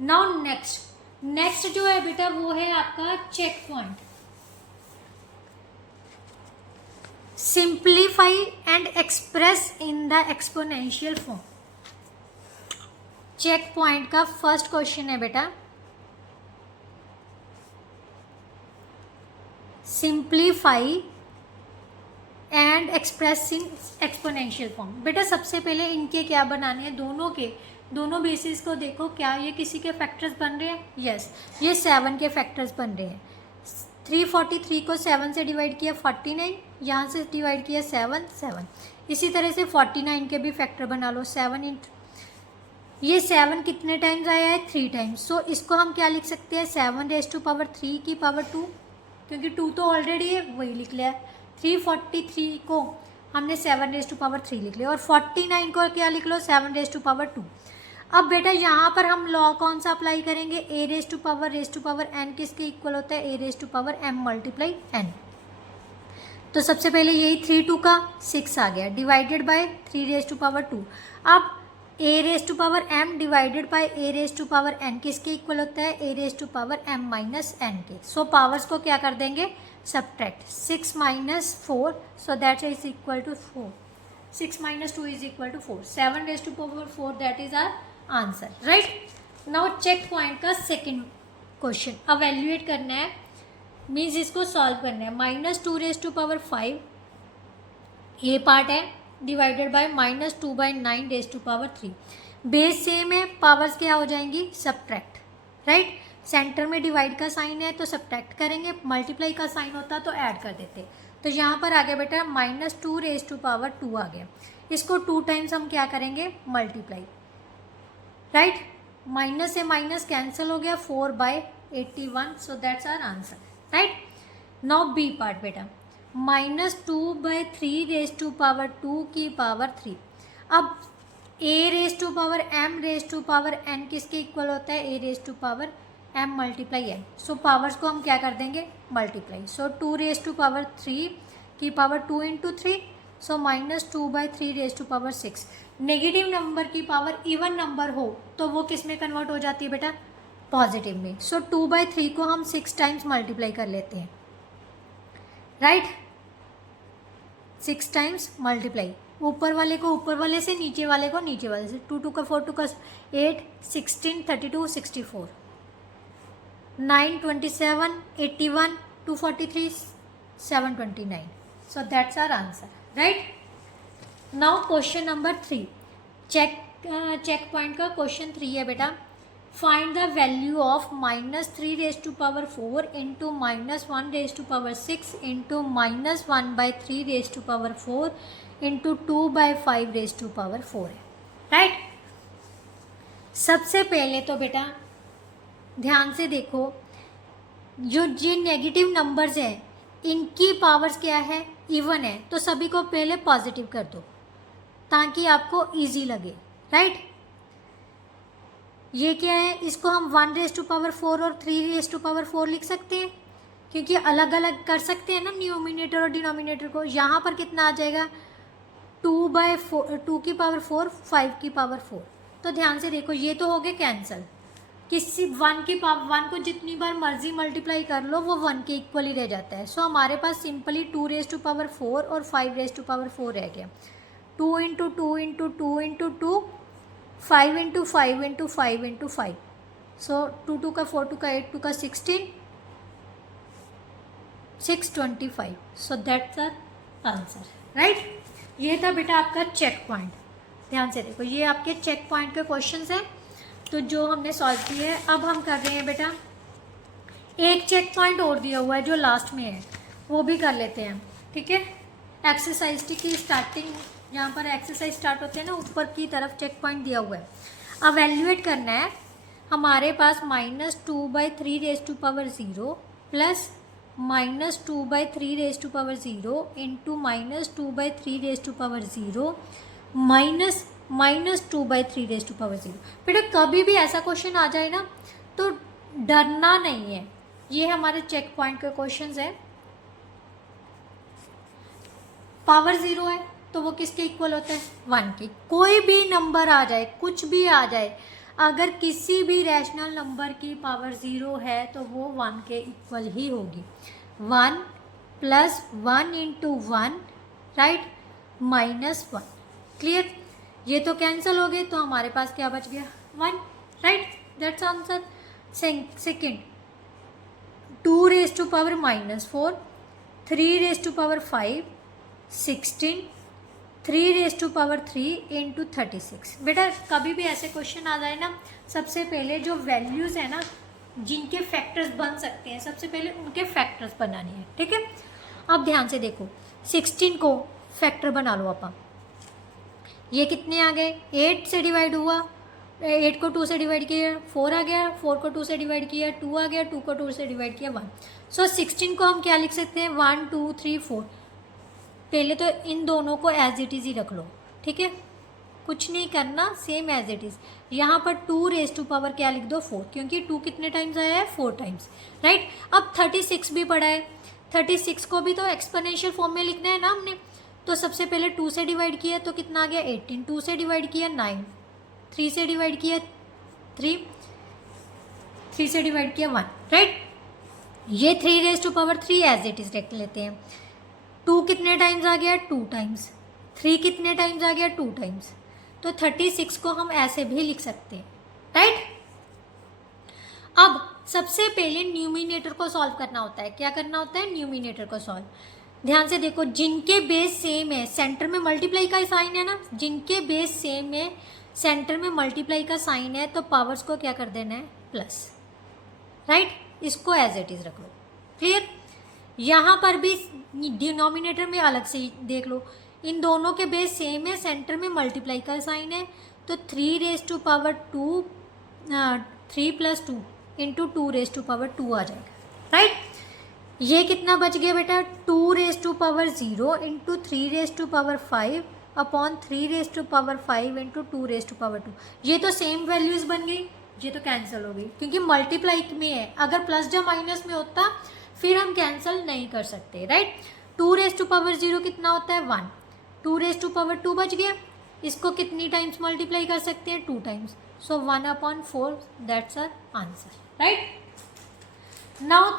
Now next जो है बेटा वो है आपका check point, simplify and express in the exponential form. Check point का फर्स्ट क्वेश्चन है बेटा, simplify and express in exponential form. बेटा सबसे पहले इनके क्या बनाने हैं, दोनों बेसिस को देखो, क्या ये किसी के फैक्टर्स बन रहे हैं, यस, ये 7 के फैक्टर्स बन रहे हैं। 343 को 7 से डिवाइड किया 49, यहाँ से डिवाइड किया 7 7। इसी तरह से 49 के भी फैक्टर बना लो। 7 इंटू ये 7 कितने टाइम्स आया है? 3 टाइम्स। सो इसको हम क्या लिख सकते हैं? 7⁻³ की पावर 2, क्योंकि 2 तो ऑलरेडी है वही लिख लिया। 343 को हमने 7⁻³ लिख लिया और 49 को क्या लिख लो? 7⁻²। अब बेटा यहाँ पर हम लॉ कौन सा अप्लाई करेंगे? a⁻n किसके इक्वल होता है? a⁻m multiply n। तो सबसे पहले यही 3 2 का 6 आ गया डिवाइडेड बाय 3⁻²। अब a⁻m डिवाइडेड बाय a⁻n किसके इक्वल होता है? a⁻m-n के। सो पावर्स को क्या कर देंगे? Subtract. 6 - 4, so that is equal to 4। 6 - 2 is equal to 4। 7⁻4 that is our answer, right. Now check point का सेकेंड क्वेश्चन अवेल्युएट करना है, मीन्स इसको सॉल्व करना है। -2⁵ ये पार्ट है डिवाइडेड बाय -2/9⁻3। बेस सेम है, पावर्स क्या हो जाएंगी? Subtract, right. सेंटर में डिवाइड का साइन है तो सब्ट्रैक्ट करेंगे, मल्टीप्लाई का साइन होता तो ऐड कर देते। तो यहाँ पर आ गया बेटा -2⁻² आ गया। इसको 2 टाइम्स हम क्या करेंगे? Multiply, right. माइनस से माइनस कैंसिल हो गया, 4/81, so that's our answer, right. Now B part बेटा, -2/3⁻² की पावर 3। अब a⁻m⁻n किसके इक्वल होता है? a⁻m multiply n। सो पावर्स को हम क्या कर देंगे? मल्टीप्लाई। सो 2⁻3 की पावर 2 × 3, सो -2/3⁻6। नेगेटिव नंबर की पावर इवन नंबर हो तो वो किस में कन्वर्ट हो जाती है बेटा? पॉजिटिव में। सो 2/3 को हम 6 टाइम्स मल्टीप्लाई कर लेते हैं, राइट। 6 टाइम्स मल्टीप्लाई, ऊपर वाले को ऊपर वाले से, नीचे वाले को नीचे वाले से। 2 2 का 4 2 का 8 16 32 64 9 27 81 243 729। So that's our answer, right. Now question number 3, check point का क्वेश्चन 3 है बेटा। Find the value of -3⁴ into -1�6 into -1/3⁴ into 2/5⁴ है, राइट। सबसे पहले तो बेटा ध्यान से देखो, जो ये नेगेटिव नंबर्स हैं इनकी पावर्स क्या है? इवन है। तो सभी को पहले पॉजिटिव कर दो ताकि आपको इजी लगे, राइट। ये क्या है? इसको हम 1⁴ और 3⁴ लिख सकते हैं, क्योंकि अलग अलग कर सकते हैं ना न्यूमिनेटर और डिनोमिनेटर को। यहाँ पर कितना आ जाएगा? 2 की पावर 4 5 की पावर 4। तो ध्यान से देखो, ये तो हो गए कैंसिल। किसी 1 की पावर 1 को जितनी बार मर्जी मल्टीप्लाई कर लो वो 1 के इक्वल ही रह जाता है। सो हमारे पास सिंपली 2⁴ और 5⁴ रह गया। 2 × 2 × 2 × 2 5 × 5 × 5 × 5। सो 2 2 का 4 2 का 8 2 का 16 625। So that's our answer, right. ये था बेटा आपका चेक पॉइंट। ध्यान से देखो, ये आपके चेक पॉइंट के क्वेश्चंस हैं तो जो हमने सॉल्व किए हैं। अब हम कर रहे हैं बेटा एक चेक पॉइंट और दिया हुआ है जो लास्ट में है, वो भी कर लेते हैं, ठीक है। एक्सरसाइज की स्टार्टिंग, यहाँ पर एक्सरसाइज स्टार्ट होते हैं ना, ऊपर की तरफ चेक पॉइंट दिया हुआ है। अवेल्युएट करना है। हमारे पास -2/3⁻0 प्लस -2/3⁻0 इंटू -2/3⁻0 माइनस -2/3⁻0। बेटा कभी भी ऐसा क्वेश्चन आ जाए ना तो डरना नहीं है। ये हमारे चेक पॉइंट के क्वेश्चंस है। पावर 0 है तो वो किसके इक्वल होता है? 1 के। कोई भी नंबर आ जाए, कुछ भी आ जाए, अगर किसी भी रैशनल नंबर की पावर 0 है तो वो 1 के इक्वल ही होगी। 1 + 1 × 1, राइट, -1। क्लियर? ये तो कैंसिल हो गए तो हमारे पास क्या बच गया? 1, right. That's answer. Second 2⁻⁻4 3⁻5 16 3⁻3 into 36। बेटा कभी भी ऐसे क्वेश्चन आ जाए ना, सबसे पहले जो वैल्यूज़ है ना जिनके फैक्टर्स बन सकते हैं, सबसे पहले उनके फैक्टर्स बनाने हैं, ठीक है। अब ध्यान से देखो, 16 को फैक्टर बना लो आप। ये कितने आ गए, 8 से डिवाइड हुआ, 8 को 2 से डिवाइड किया 4 आ गया, 4 को 2 से डिवाइड किया 2 आ गया, 2 को 2 से डिवाइड किया 1। सो 16 को हम क्या लिख सकते हैं, 1 2 3 4। पहले तो इन दोनों को एज इट इज़ ही रख लो, ठीक है, कुछ नहीं करना, सेम एज इट इज़। यहाँ पर 2 रेज टू पावर क्या लिख दो 4, क्योंकि 2 कितने टाइम्स आया है, 4 टाइम्स, राइट। अब 36 भी पड़ा है, 36 को भी तो एक्सपोनेंशियल फॉर्म में लिखना है ना हमने। तो सबसे पहले 2 से डिवाइड किया तो कितना आ गया 18, 2 से डिवाइड किया 9, 3 से डिवाइड किया 3, 3 से डिवाइड किया 1, राइट। ये 3 raise to power 3 as it is रख लेते हैं। 2 कितने टाइम्स आ गया, 2 टाइम्स। 3 कितने टाइम्स आ गया, 2 टाइम्स। तो 36 को हम ऐसे भी लिख सकते हैं, राइट। अब सबसे पहले न्यूमिनेटर को सॉल्व करना होता है। क्या करना होता है, न्यूमिनेटर को सॉल्व। ध्यान से देखो, जिनके बेस सेम है, सेंटर में मल्टीप्लाई का साइन है ना, जिनके बेस सेम है, सेंटर में मल्टीप्लाई का साइन है, तो पावर्स को क्या कर देना है, प्लस, राइट। इसको एज इट इज रख लो, क्लियर। यहाँ पर भी डिनोमिनेटर में अलग से देख लो, इन दोनों के बेस सेम है, सेंटर में मल्टीप्लाई का साइन है, तो 3 raise to power 2 3 + 2 into 2 raise to power 2 आ जाएगा, राइट। ये कितना बच गया बेटा, 2 raise to power 0 into 3 raise to power 5 upon 3 raise to power 5 into 2 raise to power 2। ये तो सेम वैल्यूज बन गई, ये तो कैंसिल हो गई क्योंकि मल्टीप्लाई में है। अगर प्लस या माइनस में होता फिर हम कैंसिल नहीं कर सकते, राइट। 2 रेज टू पावर 0 कितना होता है, 1। 2 रेज टू पावर 2 बच गया, इसको कितनी टाइम्स मल्टीप्लाई कर सकते हैं, 2 times. So 1/4, that's our answer, right. Now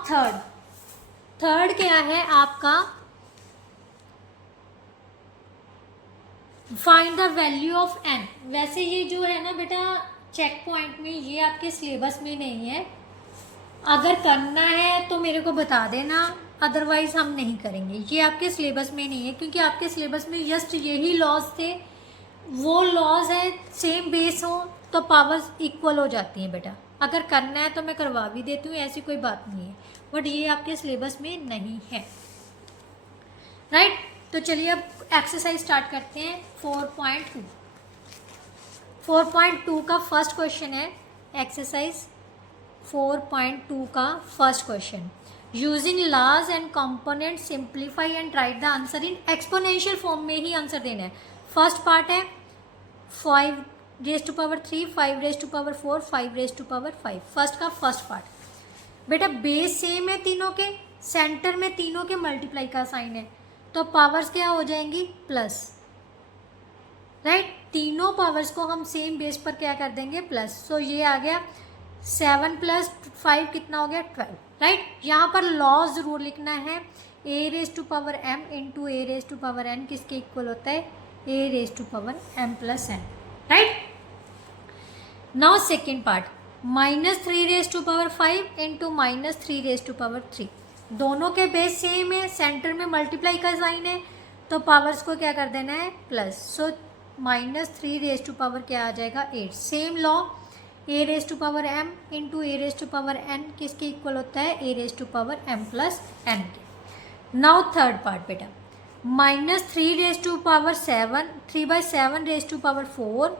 third क्या है आपका, find the value of n। वैसे ये जो है ना बेटा चेक पॉइंट में, ये आपके सिलेबस में नहीं है। अगर करना है तो मेरे को बता देना, अदरवाइज हम नहीं करेंगे। ये आपके सिलेबस में नहीं है क्योंकि आपके सिलेबस में जस्ट यही लॉज थे। वो लॉज है, सेम बेस हो तो पावर्स इक्वल हो जाती हैं बेटा। अगर करना है तो मैं करवा भी देती हूँ, ऐसी कोई बात नहीं है, बट ये आपके सिलेबस में नहीं है, राइट। तो चलिए अब एक्सरसाइज स्टार्ट करते हैं। 4.2 का फर्स्ट क्वेश्चन है, एक्सरसाइज 4.2 का first question. Using large and component simplify and write the answer in exponential form में ही आंसर देना है। फर्स्ट पार्ट है 5 raise to power 3, 5 raise to power 4, 5 raise to power 5। First का फर्स्ट पार्ट बेटा, base same है तीनों के, सेंटर में तीनों के मल्टीप्लाई का साइन है, तो पावर्स क्या हो जाएंगी, प्लस, राइट। तीनों पावर्स को हम सेम बेस पर क्या कर देंगे, प्लस। सो ये आ गया 7 + 5 कितना हो गया, 12, राइट। यहाँ पर लॉ ज़रूर लिखना है, a raise to power m into a raise to power n किसके इक्वल होता है, a raise to power m + n, right. Now second part, -3 raise to power 5 into -3 raise to power 3। दोनों के बेस सेम है, centre में multiply का sign है, तो पावर्स को क्या कर देना है, plus. So -3 raise to power क्या आ जाएगा, 8। Same law, a raise to power m into a raise to power n किसके इक्वल होता है, a raise to power m + n के। नाउ थर्ड पार्ट बेटा, -3 raise to power 7, 3/7 raise to power 4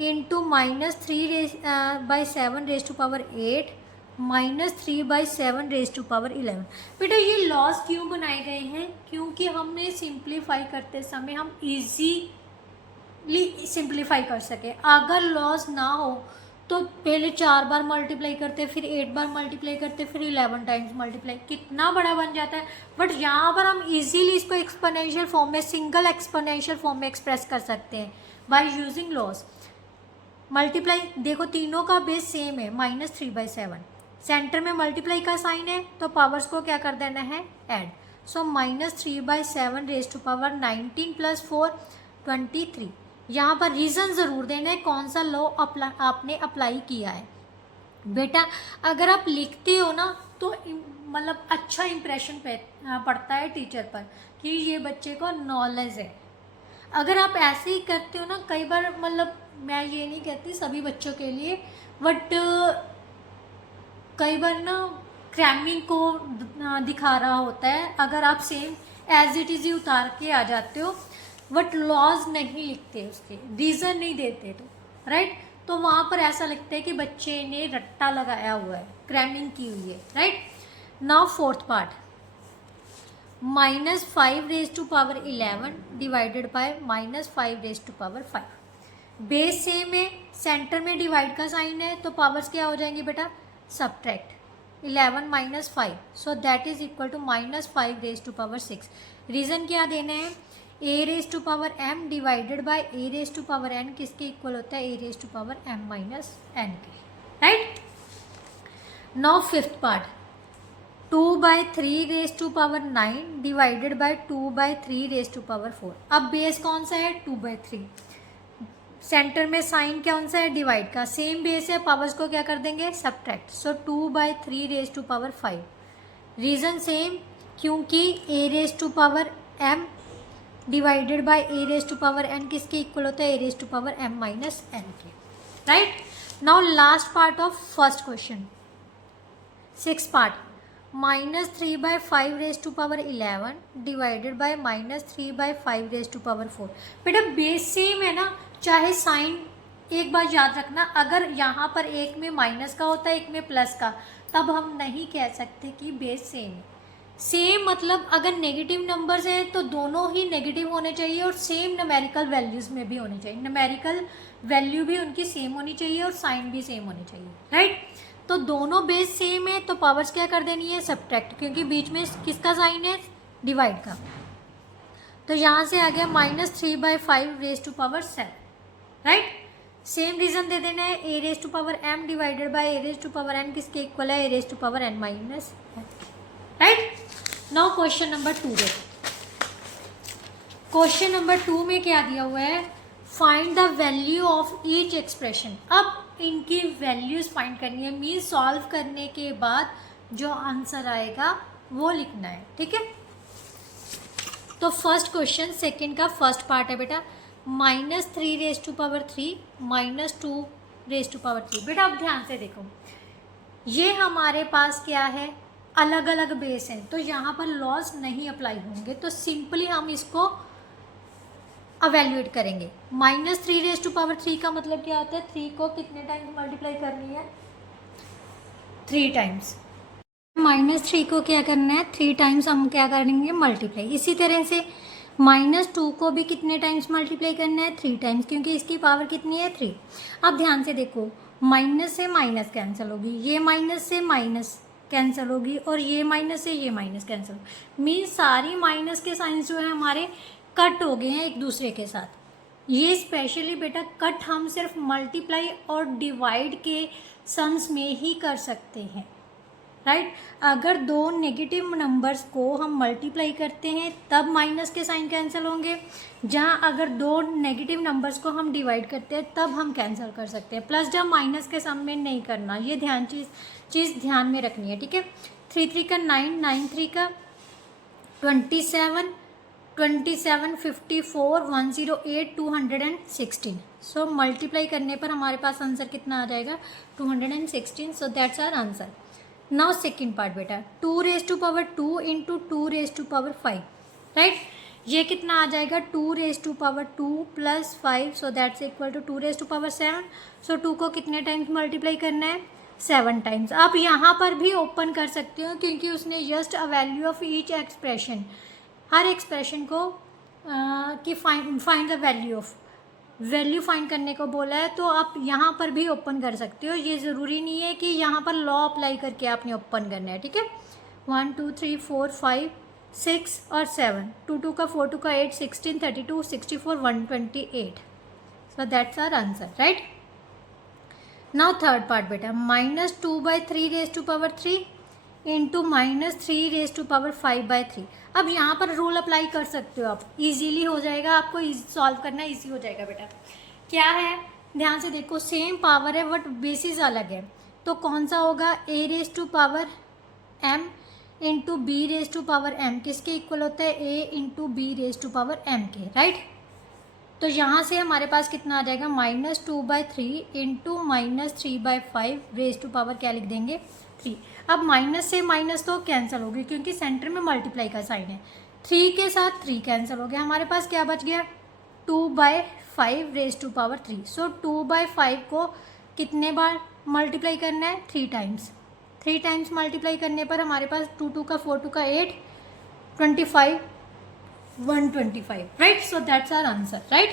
into -3/7 raise to power 8 -3/7 raise to power 11। बेटा ये loss क्यों बनाए गए हैं, क्योंकि हमने सिंप्लीफाई करते समय हम इजीली सिंप्लीफाई कर सके। अगर लॉस ना हो तो पहले 4 बार मल्टीप्लाई करते, फिर 8 बार मल्टीप्लाई करते, फिर 11 टाइम्स मल्टीप्लाई, कितना बड़ा बन जाता है। बट यहाँ पर हम इजीली इसको एक्सपोनेंशियल फॉर्म में, सिंगल एक्सपोनेंशियल फॉर्म में एक्सप्रेस कर सकते हैं बाय यूजिंग लॉस। मल्टीप्लाई देखो, तीनों का बेस सेम है, -3/7, सेंटर में मल्टीप्लाई का साइन है, तो पावर्स को क्या कर देना है, add. So -3/7 raise to power 19 + 4 23। यहाँ पर रीज़न ज़रूर देना है कौन सा लॉ आपने अप्लाई किया है। बेटा अगर आप लिखते हो ना तो मतलब अच्छा इम्प्रेशन पड़ता है टीचर पर कि ये बच्चे को नॉलेज है। अगर आप ऐसे ही करते हो ना, कई बार, मतलब मैं ये नहीं कहती सभी बच्चों के लिए, बट कई बार ना क्रैमिंग को दिखा रहा होता है, अगर आप सेम एज इट इज़ ही उतार के आ जाते हो बट लॉज नहीं लिखते, उसके रीज़न नहीं देते, तो राइट, तो वहाँ पर ऐसा लगता है कि बच्चे ने रट्टा लगाया हुआ है, क्रैमिंग की हुई है, right. Now fourth part, -5^11 divided by -5^5। Base same है, सेंटर में डिवाइड का साइन है, तो पावर्स क्या हो जाएंगी बेटा, subtract 11 - 5, so that is equal to -5^6। Reason क्या देना है, a⁻m डिवाइडेड बाय a⁻n किसके इक्वल होता है, a⁻m - n के, right. Now fifth part, 2/3⁹ divided by 2/3⁴। अब बेस कौन सा है, 2/3, सेंटर में साइन कौन सा है, डिवाइड का, सेम बेस है, पावर्स को क्या कर देंगे, सब्ट्रैक्ट, सो 2/3⁵। रीज़न सेम, क्योंकि a⁻m डिवाइडेड बाय a⁻n किसके इक्वल होता है, a⁻m - n के, right. Now last part of first question, six part, -3/5⁻11 divided by -3/5⁴। बेटा बेस सेम है ना, चाहे साइन, एक बात याद रखना, अगर यहाँ पर एक में माइनस का होता है एक में प्लस का, तब हम नहीं कह सकते कि बेस सेम है। सेम मतलब अगर नेगेटिव नंबर्स हैं तो दोनों ही नेगेटिव होने चाहिए और सेम न्यूमेरिकल वैल्यूज़ में भी होनी चाहिए, न्यूमेरिकल वैल्यू भी उनकी सेम होनी चाहिए और साइन भी सेम होनी चाहिए, राइट। तो दोनों बेस सेम है तो पावर्स क्या कर देनी है, सब्ट्रैक्ट, क्योंकि बीच में किसका साइन है, डिवाइड का, तो यहाँ से आ गया -3/5⁻7, राइट। सेम रीज़न दे देना है, a⁻m डिवाइडेड बाय a⁻n किसके इक्वल है, a⁻n - n, right. Now question number 2 देखो, क्वेश्चन नंबर 2 में क्या दिया हुआ है, find the value of each expression. अब इनकी वैल्यूज़ फाइंड करनी है, मीन्स सॉल्व करने के बाद जो आंसर आएगा वो लिखना है, ठीक है। तो फर्स्ट क्वेश्चन सेकंड का फर्स्ट पार्ट है बेटा, -3⁵ -2⁵। बेटा अब ध्यान से देखो, ये हमारे पास क्या है, अलग अलग बेस हैं, तो यहाँ पर लॉस नहीं अप्लाई होंगे, तो सिंपली हम इसको अवेल्यूएट करेंगे। -3⁵ का मतलब क्या होता है, 3 को कितने टाइम्स मल्टीप्लाई करनी है, 3 टाइम्स। -3 को क्या करना है, 3 टाइम्स हम क्या करेंगे, मल्टीप्लाई। इसी तरह से -2 को भी कितने टाइम्स मल्टीप्लाई करना है, 3 टाइम्स, क्योंकि इसकी पावर कितनी है, 3। अब ध्यान से देखो, माइनस से माइनस कैंसिल होगी, ये माइनस से माइनस कैंसिल होगी और ये माइनस से ये माइनस कैंसिल होगी, मीन्स सारी माइनस के साइंस जो है हमारे कट हो गए हैं एक दूसरे के साथ। ये स्पेशली बेटा कट हम सिर्फ मल्टीप्लाई और डिवाइड के सम्स में ही कर सकते हैं, राइट। अगर दो नेगेटिव नंबर्स को हम मल्टीप्लाई करते हैं तब माइनस के साइन कैंसिल होंगे, जहाँ अगर दो नेगेटिव नंबर्स को हम डिवाइड करते हैं तब हम कैंसिल कर सकते हैं, प्लस जब माइनस के सम में नहीं करना, ये चीज़ ध्यान में रखनी है, ठीक है। 3×3 का 9, 9×3 का 27, 27, 54, 108, 216। सो मल्टीप्लाई करने पर हमारे पास आंसर कितना आ जाएगा, 216। So that's our answer. Now second part बेटा, 2⁻2 इंटू 2⁻5, राइट। ये कितना आ जाएगा, 2⁻2 plus 5, so that's equal to 2⁻7। सो 2 को कितने टाइम्स मल्टीप्लाई करना है, 7 टाइम्स। आप यहाँ पर भी ओपन कर सकते हो क्योंकि उसने just a value of each expression, her expression को कि फाइंड द वैल्यू फाइंड करने को बोला है, तो आप यहाँ पर भी ओपन कर सकते हो। ये ज़रूरी नहीं है कि यहाँ पर लॉ अप्लाई करके आपने ओपन करना है, ठीक है। 1 2 3 4 5 6 और 7, 2 2 का 4 2 का 8, 16 32 64 128। So that's our answer, right. Now third part बेटा, -2/3⁵ इंटू -3⁵5/3। अब यहाँ पर रूल अप्लाई कर सकते हो आप, इजीली हो जाएगा, आपको सॉल्व करना इजी हो जाएगा बेटा। क्या है, ध्यान से देखो, सेम पावर है बट बेसिस अलग है, तो कौन सा होगा, a⁻m इंटू b⁻m किसके इक्वल होता है, a इंटू b⁻m के, राइट। तो यहाँ से हमारे पास कितना आ जाएगा, -2/3 इंटू -3/5 रेज़ टू पावर क्या लिख देंगे, 3। अब माइनस से माइनस तो कैंसिल हो गई क्योंकि सेंटर में मल्टीप्लाई का साइन है। 3 के साथ 3 कैंसिल हो गया, हमारे पास क्या बच गया 2/5 रेज टू पावर 3। सो 2/5 को कितने बार मल्टीप्लाई करना है 3 टाइम्स। 3 टाइम्स मल्टीप्लाई करने पर हमारे पास 2 2 का 4 2 का 8 25 125, right. So that's our answer, right.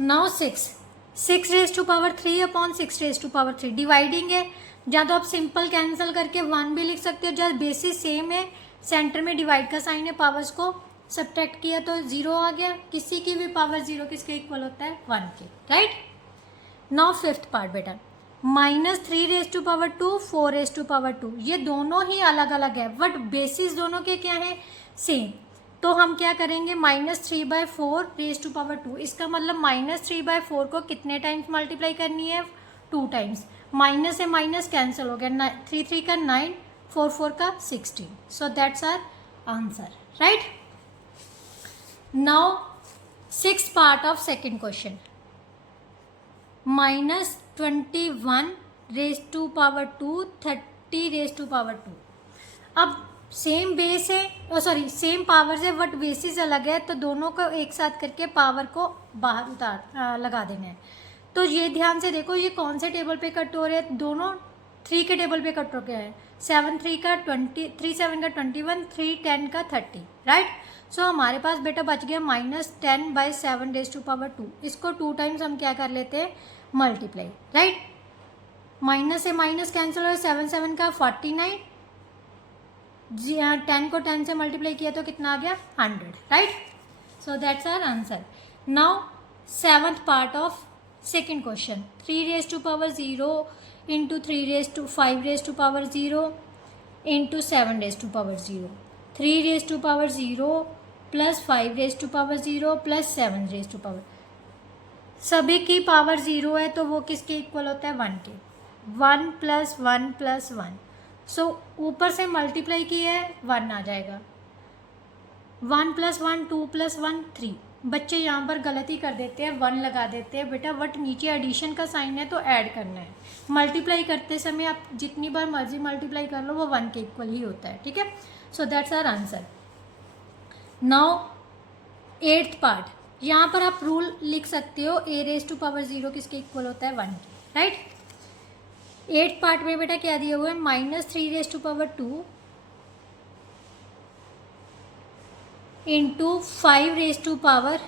Now 6 raise to power 3 upon 6 raise to power 3 dividing है। या तो आप सिंपल कैंसिल करके 1 भी लिख सकते हो, जब बेसिस सेम है, सेंटर में डिवाइड का साइन है, पावर्स को सब्ट्रैक्ट किया तो 0 आ गया। किसी की भी पावर 0 किसके इक्वल होता है 1 के, राइट। नाउ 5th पार्ट बेटा, -3 raise to power 2 4 raise to power 2, ये दोनों ही अलग अलग है बट बेसिस दोनों के क्या है सेम। तो हम क्या करेंगे -3/4 रेज टू पावर 2, इसका मतलब -3/4 को कितने टाइम्स मल्टीप्लाई करनी है 2 टाइम्स। माइनस से माइनस कैंसिल हो गया, 3 3 का 9 4 4 का 16। So that's our answer, right. Now 6th part of second question, -21 raise to power 2 30 raise to power 2। अब सेम बेस है, सॉरी सेम पावर्स है बट बेसिस अलग है, तो दोनों को एक साथ करके पावर को बाहर लगा देना है। तो ये ध्यान से देखो ये कौन से टेबल पे कट हो रहे हैं, दोनों 3 के टेबल पे कट हो गया है। 7 3 का 20, 3 7 का 21, 3 10 का 30, राइट। सो हमारे पास बेटा बच गया -10/7 रेज टू पावर 2। इसको 2 टाइम्स हम क्या कर लेते हैं मल्टीप्लाई, राइट। माइनस से माइनस कैंसिल हो, 7 7 का 49, 10 को 10 से मल्टीप्लाई किया तो कितना आ गया 100, right. So that's our answer. Now 7th part of second question, 3 raise to power 0 into 3 raise to 5 raise to power 0 into 7 raise to power 0, 3 raise to power 0 plus 5 raise to power 0 plus 7 raise to power, सभी की power 0 है तो वो किसके equal होता है 1 के। 1 + 1 + 1, सो ऊपर से मल्टीप्लाई किया है 1 आ जाएगा। 1 + 1 2 + 1 3। बच्चे यहाँ पर गलती कर देते हैं 1 लगा देते हैं बेटा, बट नीचे एडिशन का साइन है तो ऐड करना है। मल्टीप्लाई करते समय आप जितनी बार मर्जी मल्टीप्लाई कर लो वो 1 के इक्वल ही होता है, ठीक है। So that's our answer. Now 8th part, यहाँ पर आप रूल लिख सकते हो a रेज टू पावर 0 किसके इक्वल होता है 1 के, राइट। 8th पार्ट में बेटा क्या दिया हुआ है -3 raise to power 2 into 5 raise to power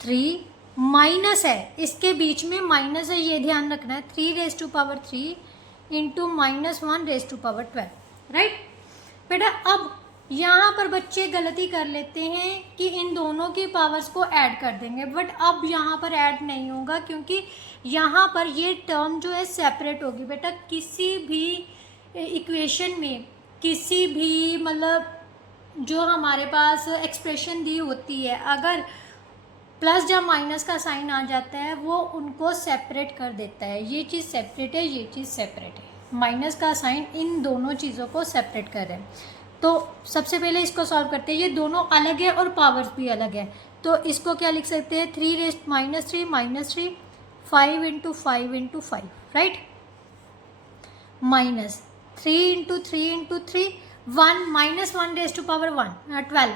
3, minus है इसके बीच में माइनस है, ये ध्यान रखना है। 3 raise to power 3 into -1 raise to power 12, right. बेटा अब यहाँ पर बच्चे गलती कर लेते हैं कि इन दोनों की पावर्स को ऐड कर देंगे, बट अब यहाँ पर ऐड नहीं होगा क्योंकि यहाँ पर ये टर्म जो है सेपरेट होगी। बेटा किसी भी इक्वेशन में किसी भी मतलब जो हमारे पास एक्सप्रेशन दी होती है, अगर प्लस या माइनस का साइन आ जाता है वो उनको सेपरेट कर देता है। ये चीज़ सेपरेट है, ये चीज़ सेपरेट है, माइनस का साइन इन दोनों चीज़ों को सेपरेट कर रहे हैं। तो सबसे पहले इसको सॉल्व करते हैं, ये दोनों अलग है और पावर्स भी अलग है, तो इसको क्या लिख सकते हैं 3 raise -3 5 into 5 into 5, right. Minus 3 into 3 into 3 1 -1 raise to power 12।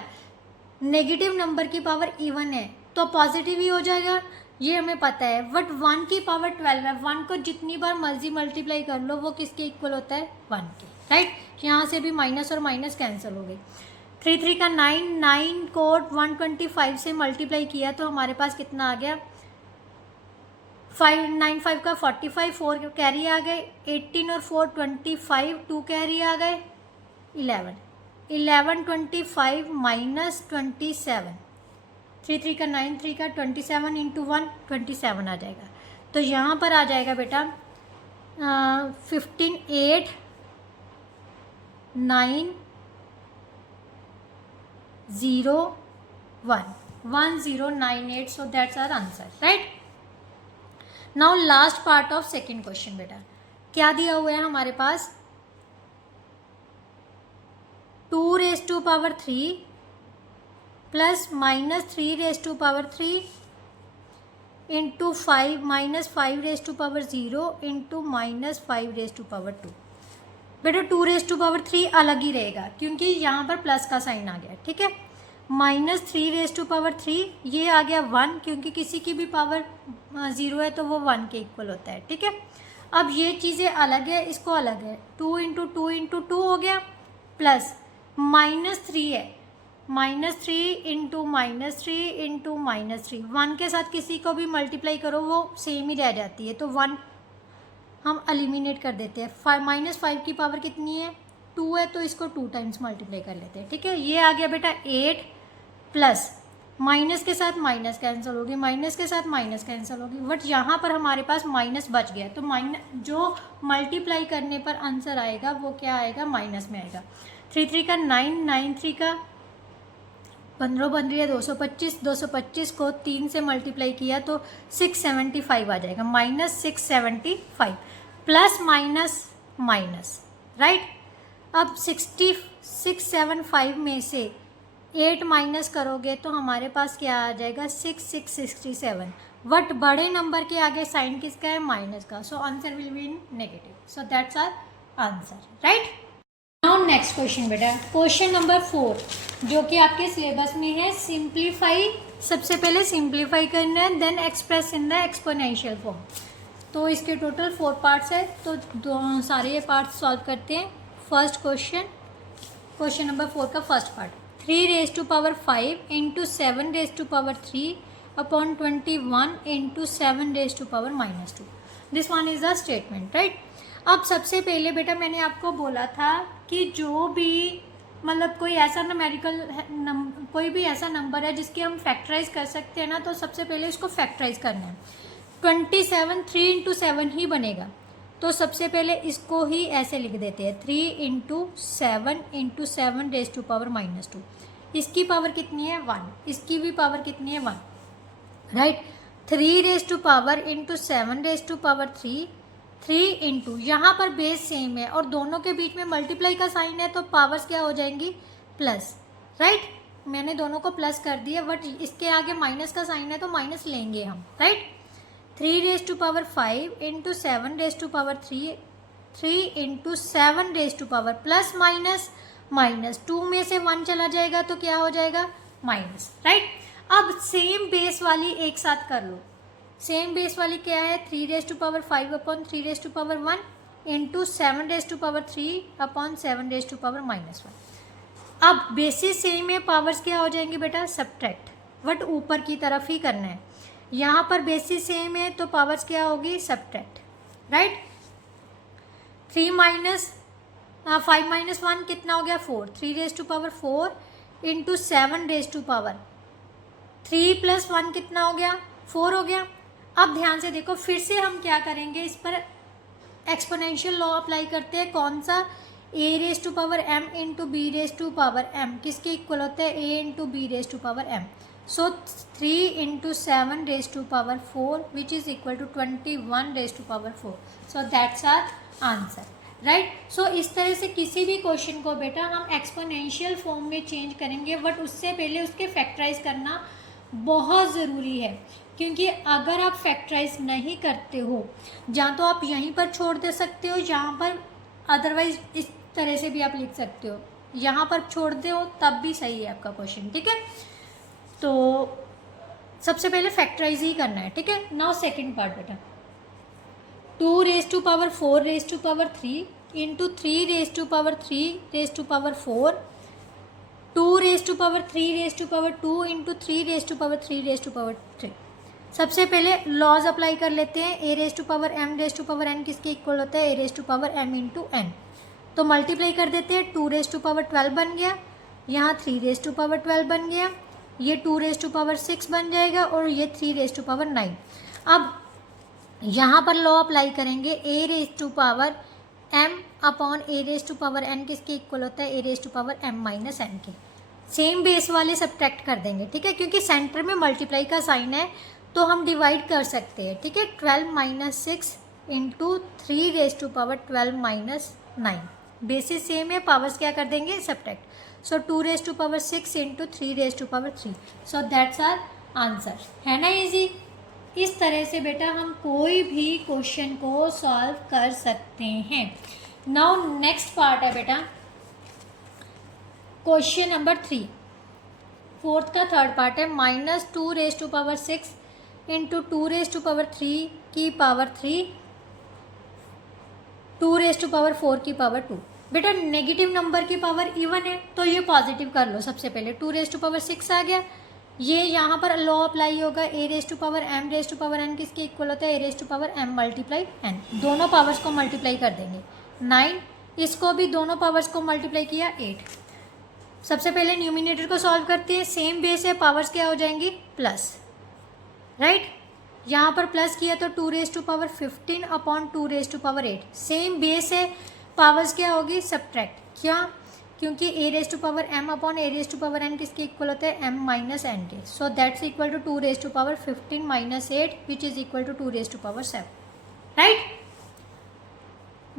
Negative number की पावर इवन है तो पॉजिटिव ही हो जाएगा, ये हमें पता है, बट 1 की पावर 12 है, 1 को जितनी बार मर्जी मल्टीप्लाई कर लो वो किसके इक्वल होता है 1 के, राइट। यहाँ से भी माइनस और माइनस कैंसिल हो गई। 3 3 का 9, 9 को 125 से मल्टीप्लाई किया तो हमारे पास कितना आ गया 5 9 5 का 45, 4 कैरी आ गए, 18 और 4 25, 2 कैरी आ गए, 11 11 25 -27, 3 3 का 9, 3 का 27 इंटू 1 27 आ जाएगा। तो यहाँ पर आ जाएगा बेटा 15 8 9 0 1 1098। So that's our answer, right. Now last part of second question बेटा क्या दिया हुआ है हमारे पास 2 raise to power 3 plus -3 raise to power 3 into 5 minus 5 raise to power 0 into minus 5 raise to power 2। बेटा 2 रेज टू पावर 3 अलग ही रहेगा क्योंकि यहाँ पर प्लस का साइन आ गया, ठीक है। माइनस 3 रेज टू पावर 3 ये आ गया 1, क्योंकि किसी की भी पावर 0 है तो वो 1 के इक्वल होता है, ठीक है। अब ये चीज़ें अलग है, इसको अलग है, 2 इंटू 2 इंटू 2 हो गया, प्लस माइनस 3 है, minus 3 into minus 3 into minus 3, 1 के साथ किसी को भी मल्टीप्लाई करो वो सेम ही रह जाती है, तो 1 हम एलिमिनेट कर देते हैं। माइनस 5 की पावर कितनी है, 2 है, तो इसको 2 टाइम्स मल्टीप्लाई कर लेते हैं, ठीक है। ये आ गया बेटा 8 प्लस माइनस के साथ माइनस कैंसिल होगी, माइनस के साथ माइनस कैंसिल होगी, बट यहाँ पर हमारे पास माइनस बच गया, तो माइनस जो मल्टीप्लाई करने पर आंसर आएगा वो क्या आएगा, माइनस में आएगा। 3 3 का 9, 9 3 का 15 15 225, 225 को 3 से मल्टीप्लाई किया तो 675 आ जाएगा, minus 675 plus minus minus, right. अब 675 में से 8 माइनस करोगे तो हमारे पास क्या आ जाएगा, 6667, बट बड़े नंबर के आगे साइन किसका है, माइनस का, so answer will be in negative, so that's our answer, right. Now next question बेटा, क्वेश्चन नंबर 4 जो कि आपके सिलेबस में है, सिंप्लीफाई, सबसे पहले सिंप्लीफाई करना है, then express in the exponential form. तो इसके टोटल 4 पार्ट्स है, तो सारे ये पार्ट्स सॉल्व करते हैं। फर्स्ट क्वेश्चन, क्वेश्चन नंबर 4 का first part, 3 raise to power 5 into 7 raise to power 3 upon 21 into 7 raise to power -2, this one is the statement, right. अब सबसे पहले बेटा मैंने आपको बोला था कि जो भी मतलब कोई ऐसा न्यूमेरिकल कोई भी ऐसा नंबर है जिसके हम फैक्टराइज कर सकते हैं ना, तो सबसे पहले इसको फैक्टराइज करना है। 27 3 इंटू 7 ही बनेगा, तो सबसे पहले इसको ही ऐसे लिख देते हैं, 3 इंटू 7 रेज टू पावर -2, इसकी पावर कितनी है 1, इसकी भी पावर कितनी है 1, right. 3 raise to power into 7 raise to power 3, 3 into, यहाँ पर बेस सेम है और दोनों के बीच में मल्टीप्लाई का साइन है तो पावर्स क्या हो जाएंगी, प्लस, राइट। मैंने दोनों को प्लस कर दिया, बट इसके आगे माइनस का साइन है तो माइनस लेंगे हम, right. 3 raise to power 5 into 7 raise to power 3, 3 into 7 raise to power plus minus minus, 2 में से 1 चला जाएगा तो क्या हो जाएगा, माइनस, राइट। अब सेम बेस वाली एक साथ कर लो, सेम बेस वाली क्या है, 3 raise to power 5 upon 3 raise to power 1 into 7 raise to power 3 upon 7 raise to power -1। अब बेसिस सेम है, पावर्स क्या हो जाएंगी बेटा, सब्ट्रैक्ट, बट ऊपर की तरफ ही करना है। यहाँ पर बेसिस सेम है तो पावर्स क्या होगी, सब्ट्रैक्ट, राइट। 3 माइनस 5 माइनस 1 कितना हो गया, 4, 3 raise to power 4 into 7 raise to power 3 plus 1 कितना हो गया, 4 हो गया। अब ध्यान से देखो, फिर से हम क्या करेंगे, इस पर एक्सपोनेंशियल लॉ अप्लाई करते हैं, कौन सा, a raise to power m into b raise to power m किसके इक्वल होता है, a into b raise to power m, so 3 into 7 raise to power 4 which is equal to 21 raise to power 4, so that's our answer, right. So इस तरह से किसी भी question को बेटा हम एक्सपोनेंशियल फॉर्म में चेंज करेंगे, बट उससे पहले उसके फैक्टराइज करना बहुत ज़रूरी है, क्योंकि अगर आप फैक्टराइज नहीं करते हो, जहाँ तो आप यहीं पर छोड़ दे सकते हो, यहाँ पर अदरवाइज इस तरह से भी आप लिख सकते हो, यहाँ पर छोड़ दे हो तब भी सही है आपका क्वेश्चन, ठीक है। तो सबसे पहले फैक्टराइज ही करना है, ठीक है। नाउ सेकंड पार्ट बेटा, 2 raise to power 4 raise to power 3 into 3 raise to power 3 raise to power 4, 2 raise to power 3 raise to power 2 into 3 raise to power 3 raise to power 3। सबसे पहले लॉज अप्लाई कर लेते हैं, a raise to power m raise to power n किसके equal होता है, a raise to power m into n, तो multiply कर देते हैं, 2 रेज टू पावर 12 बन गया, यहाँ 3 रेज टू पावर 12 बन गया, ये 2 रेज टू पावर 6 बन जाएगा और ये 3 रेज टू पावर 9। अब यहाँ पर लॉ अप्लाई करेंगे, a raise to power m upon a raise to power n किसके इक्वल होता है, a raise to power m minus n के, सेम बेस वाले सब्ट्रैक्ट कर देंगे, ठीक है, क्योंकि सेंटर में मल्टीप्लाई का साइन है तो हम डिवाइड कर सकते हैं, ठीक है। 12 minus 6 into 3 raise to power 12 minus 9, bases same है, पावर्स क्या कर देंगे, subtract, so 2 raise to power 6 into 3 raise to power 3, so that's our answer, है ना इजी। इस तरह से बेटा हम कोई भी क्वेश्चन को सॉल्व कर सकते हैं। नाउ नेक्स्ट पार्ट है बेटा क्वेश्चन नंबर 3, फोर्थ का थर्ड पार्ट है। -2⁻6 इंटू 2⁻3 की पावर 3 2⁻4 की पावर 2। बेटा नेगेटिव नंबर की पावर इवन है तो ये पॉजिटिव कर लो। सबसे पहले 2⁻6 आ गया, ये यहाँ पर लॉ अप्लाई होगा, a⁻m⁻n किसके इक्वल होता है, a⁻m मल्टीप्लाई n। दोनों पावर्स को मल्टीप्लाई कर देंगे 9, इसको भी दोनों पावर्स को मल्टीप्लाई किया 8। सबसे पहले न्यूमिनेटर को सॉल्व करते हैं, सेम बेस है, पावर्स क्या हो जाएंगी प्लस, राइट। यहाँ पर प्लस किया तो 2⁻15 अपॉन 2⁻8, सेम बेस है, पावर्स क्या होगी सब्ट्रैक्ट, क्या, क्योंकि a⁻m अपॉन a⁻n किसके इक्वल होता है m-n के। So that's equal to 2⁻15 minus 8 which is equal to 2⁻7, right.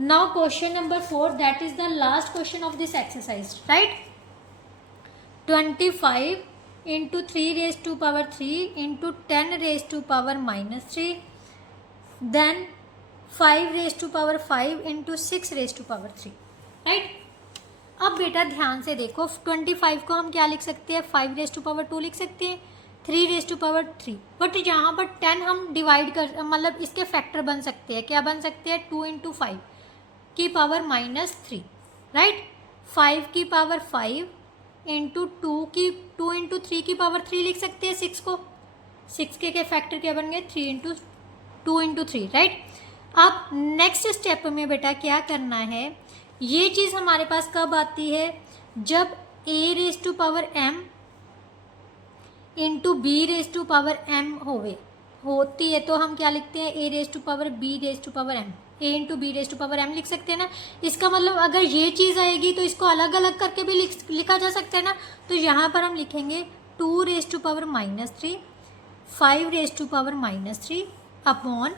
Now question number 4, that is the last question of this exercise, right. 25 into 3⁻³ into 10⁻³ then 5⁻5 into 6⁻3, right. अब बेटा ध्यान से देखो, 25 को हम क्या लिख सकते हैं, 5⁻2 लिख सकते हैं, 3⁻3, बट यहाँ पर 10 हम डिवाइड कर, मतलब इसके फैक्टर बन सकते हैं, क्या बन सकते हैं, 2 इंटू 5 की पावर -3, राइट। 5 की पावर 5 इंटू 2 इंटू 3 की पावर 3 लिख सकते हैं 6 को, 6 के फैक्टर क्या बन गए 3 इंटू 2 इंटू 3, राइट। अब नेक्स्ट स्टेप में बेटा क्या करना है, ये चीज़ हमारे पास कब आती है, जब a⁻m इंटू b⁻m होती है, तो हम क्या लिखते हैं a⁻b⁻m, a इंटू b⁻m लिख सकते हैं ना। इसका मतलब अगर ये चीज़ आएगी तो इसको अलग अलग करके भी लिखा जा सकता है ना। तो यहाँ पर हम लिखेंगे 2⁻³ 5⁻³ अपॉन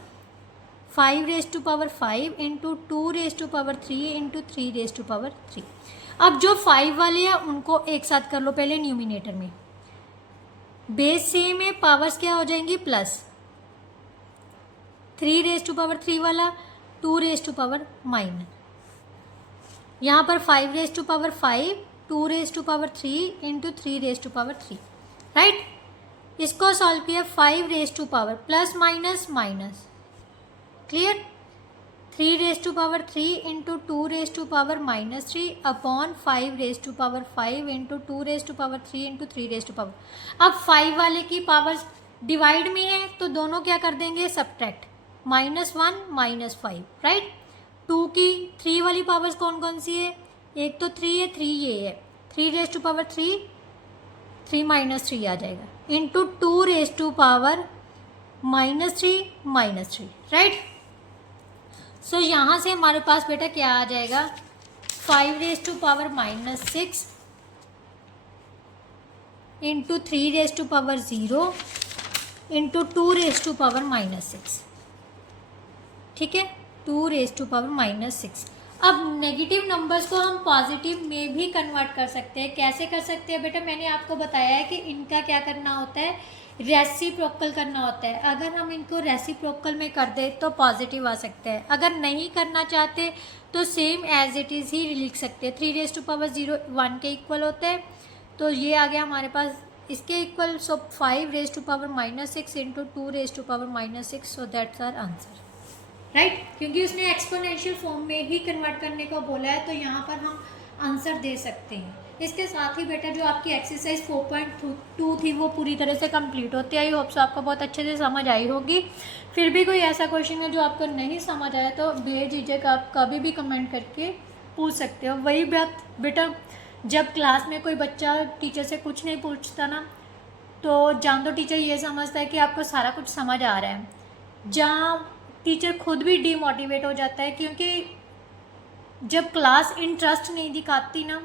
5⁻5 इंटू 2⁻3 इंटू 3⁻3। अब जो 5 वाले हैं उनको एक साथ कर लो पहले न्यूमिनेटर में, बेस सेम है, पावर्स क्या हो जाएंगी प्लस, 3⁻3 वाला 2⁻⁻, यहाँ पर 5⁻5 2⁻3 इंटू 3⁻3, राइट। इसको सॉल्व किया 5 plus minus minus, clear, 3⁻3 into 2⁻³ upon 5⁻5 into 2⁻3 into 3⁻। अब 5 वाले की पावर्स डिवाइड में है तो दोनों क्या कर देंगे सब्ट्रैक्ट, -1 -5, राइट। 2 की 3 वाली पावर्स कौन कौन सी है, एक तो 3 है, 3 ये है, 3⁻3 3 -3 आ जाएगा इंटू 2⁻³ -3, राइट। सो यहाँ से हमारे पास बेटा क्या आ जाएगा 5⁻6 इंटू 3⁻0 इंटू 2⁻6, ठीक है, 2⁻6। अब नेगेटिव नंबर्स को हम पॉजिटिव में भी कन्वर्ट कर सकते हैं। कैसे कर सकते हैं बेटा, मैंने आपको बताया है कि इनका क्या करना होता है, रेसिप्रोकल करना होता है। अगर हम इनको रेसिप्रोकल में कर दें तो पॉजिटिव आ सकता है, अगर नहीं करना चाहते तो सेम एज इट इज़ ही लिख सकते हैं। 3⁻0 1 के इक्वल होता है, तो ये आ गया हमारे पास इसके इक्वल। So 5⁻6 into 2⁻6, so that's our answer, right. क्योंकि उसने एक्सपोनेंशियल फॉर्म में ही कन्वर्ट करने को बोला है, तो यहाँ पर हम आंसर दे सकते हैं। इसके साथ ही बेटा जो आपकी एक्सरसाइज 4.2 थी वो पूरी तरह से कंप्लीट होती आई। होप सो आपको बहुत अच्छे से समझ आई होगी। फिर भी कोई ऐसा क्वेश्चन है जो आपको नहीं समझ आया तो बेझिझक आप कभी भी कमेंट करके पूछ सकते हो। वही बात बेटा, जब क्लास में कोई बच्चा टीचर से कुछ नहीं पूछता ना, तो जान दो टीचर ये समझता है कि आपको सारा कुछ समझ आ रहा है, जहाँ टीचर खुद भी डीमोटिवेट हो जाता है। क्योंकि जब क्लास इंटरेस्ट नहीं दिखाती ना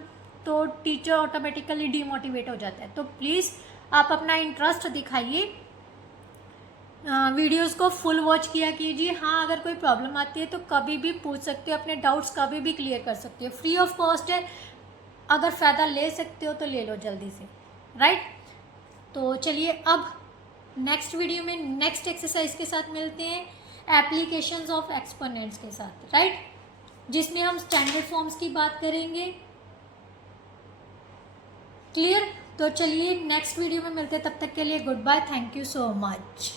तो टीचर ऑटोमेटिकली डीमोटिवेट हो जाता है। तो प्लीज़ आप अपना इंटरेस्ट दिखाइए, वीडियोस को फुल वॉच किया कीजिए। हाँ, अगर कोई प्रॉब्लम आती है तो कभी भी पूछ सकते हो, अपने डाउट्स कभी भी क्लियर कर सकते हो, फ्री ऑफ कॉस्ट है। अगर फ़ायदा ले सकते हो तो ले लो जल्दी से, राइट। तो चलिए अब नेक्स्ट वीडियो में नेक्स्ट एक्सरसाइज के साथ मिलते हैं, एप्लीकेशंस ऑफ एक्सपोनेंट्स के साथ, राइट, जिसमें हम स्टैंडर्ड फॉर्म्स की बात करेंगे। क्लियर? तो चलिए नेक्स्ट वीडियो में मिलते हैं, तब तक के लिए goodbye, thank you so much.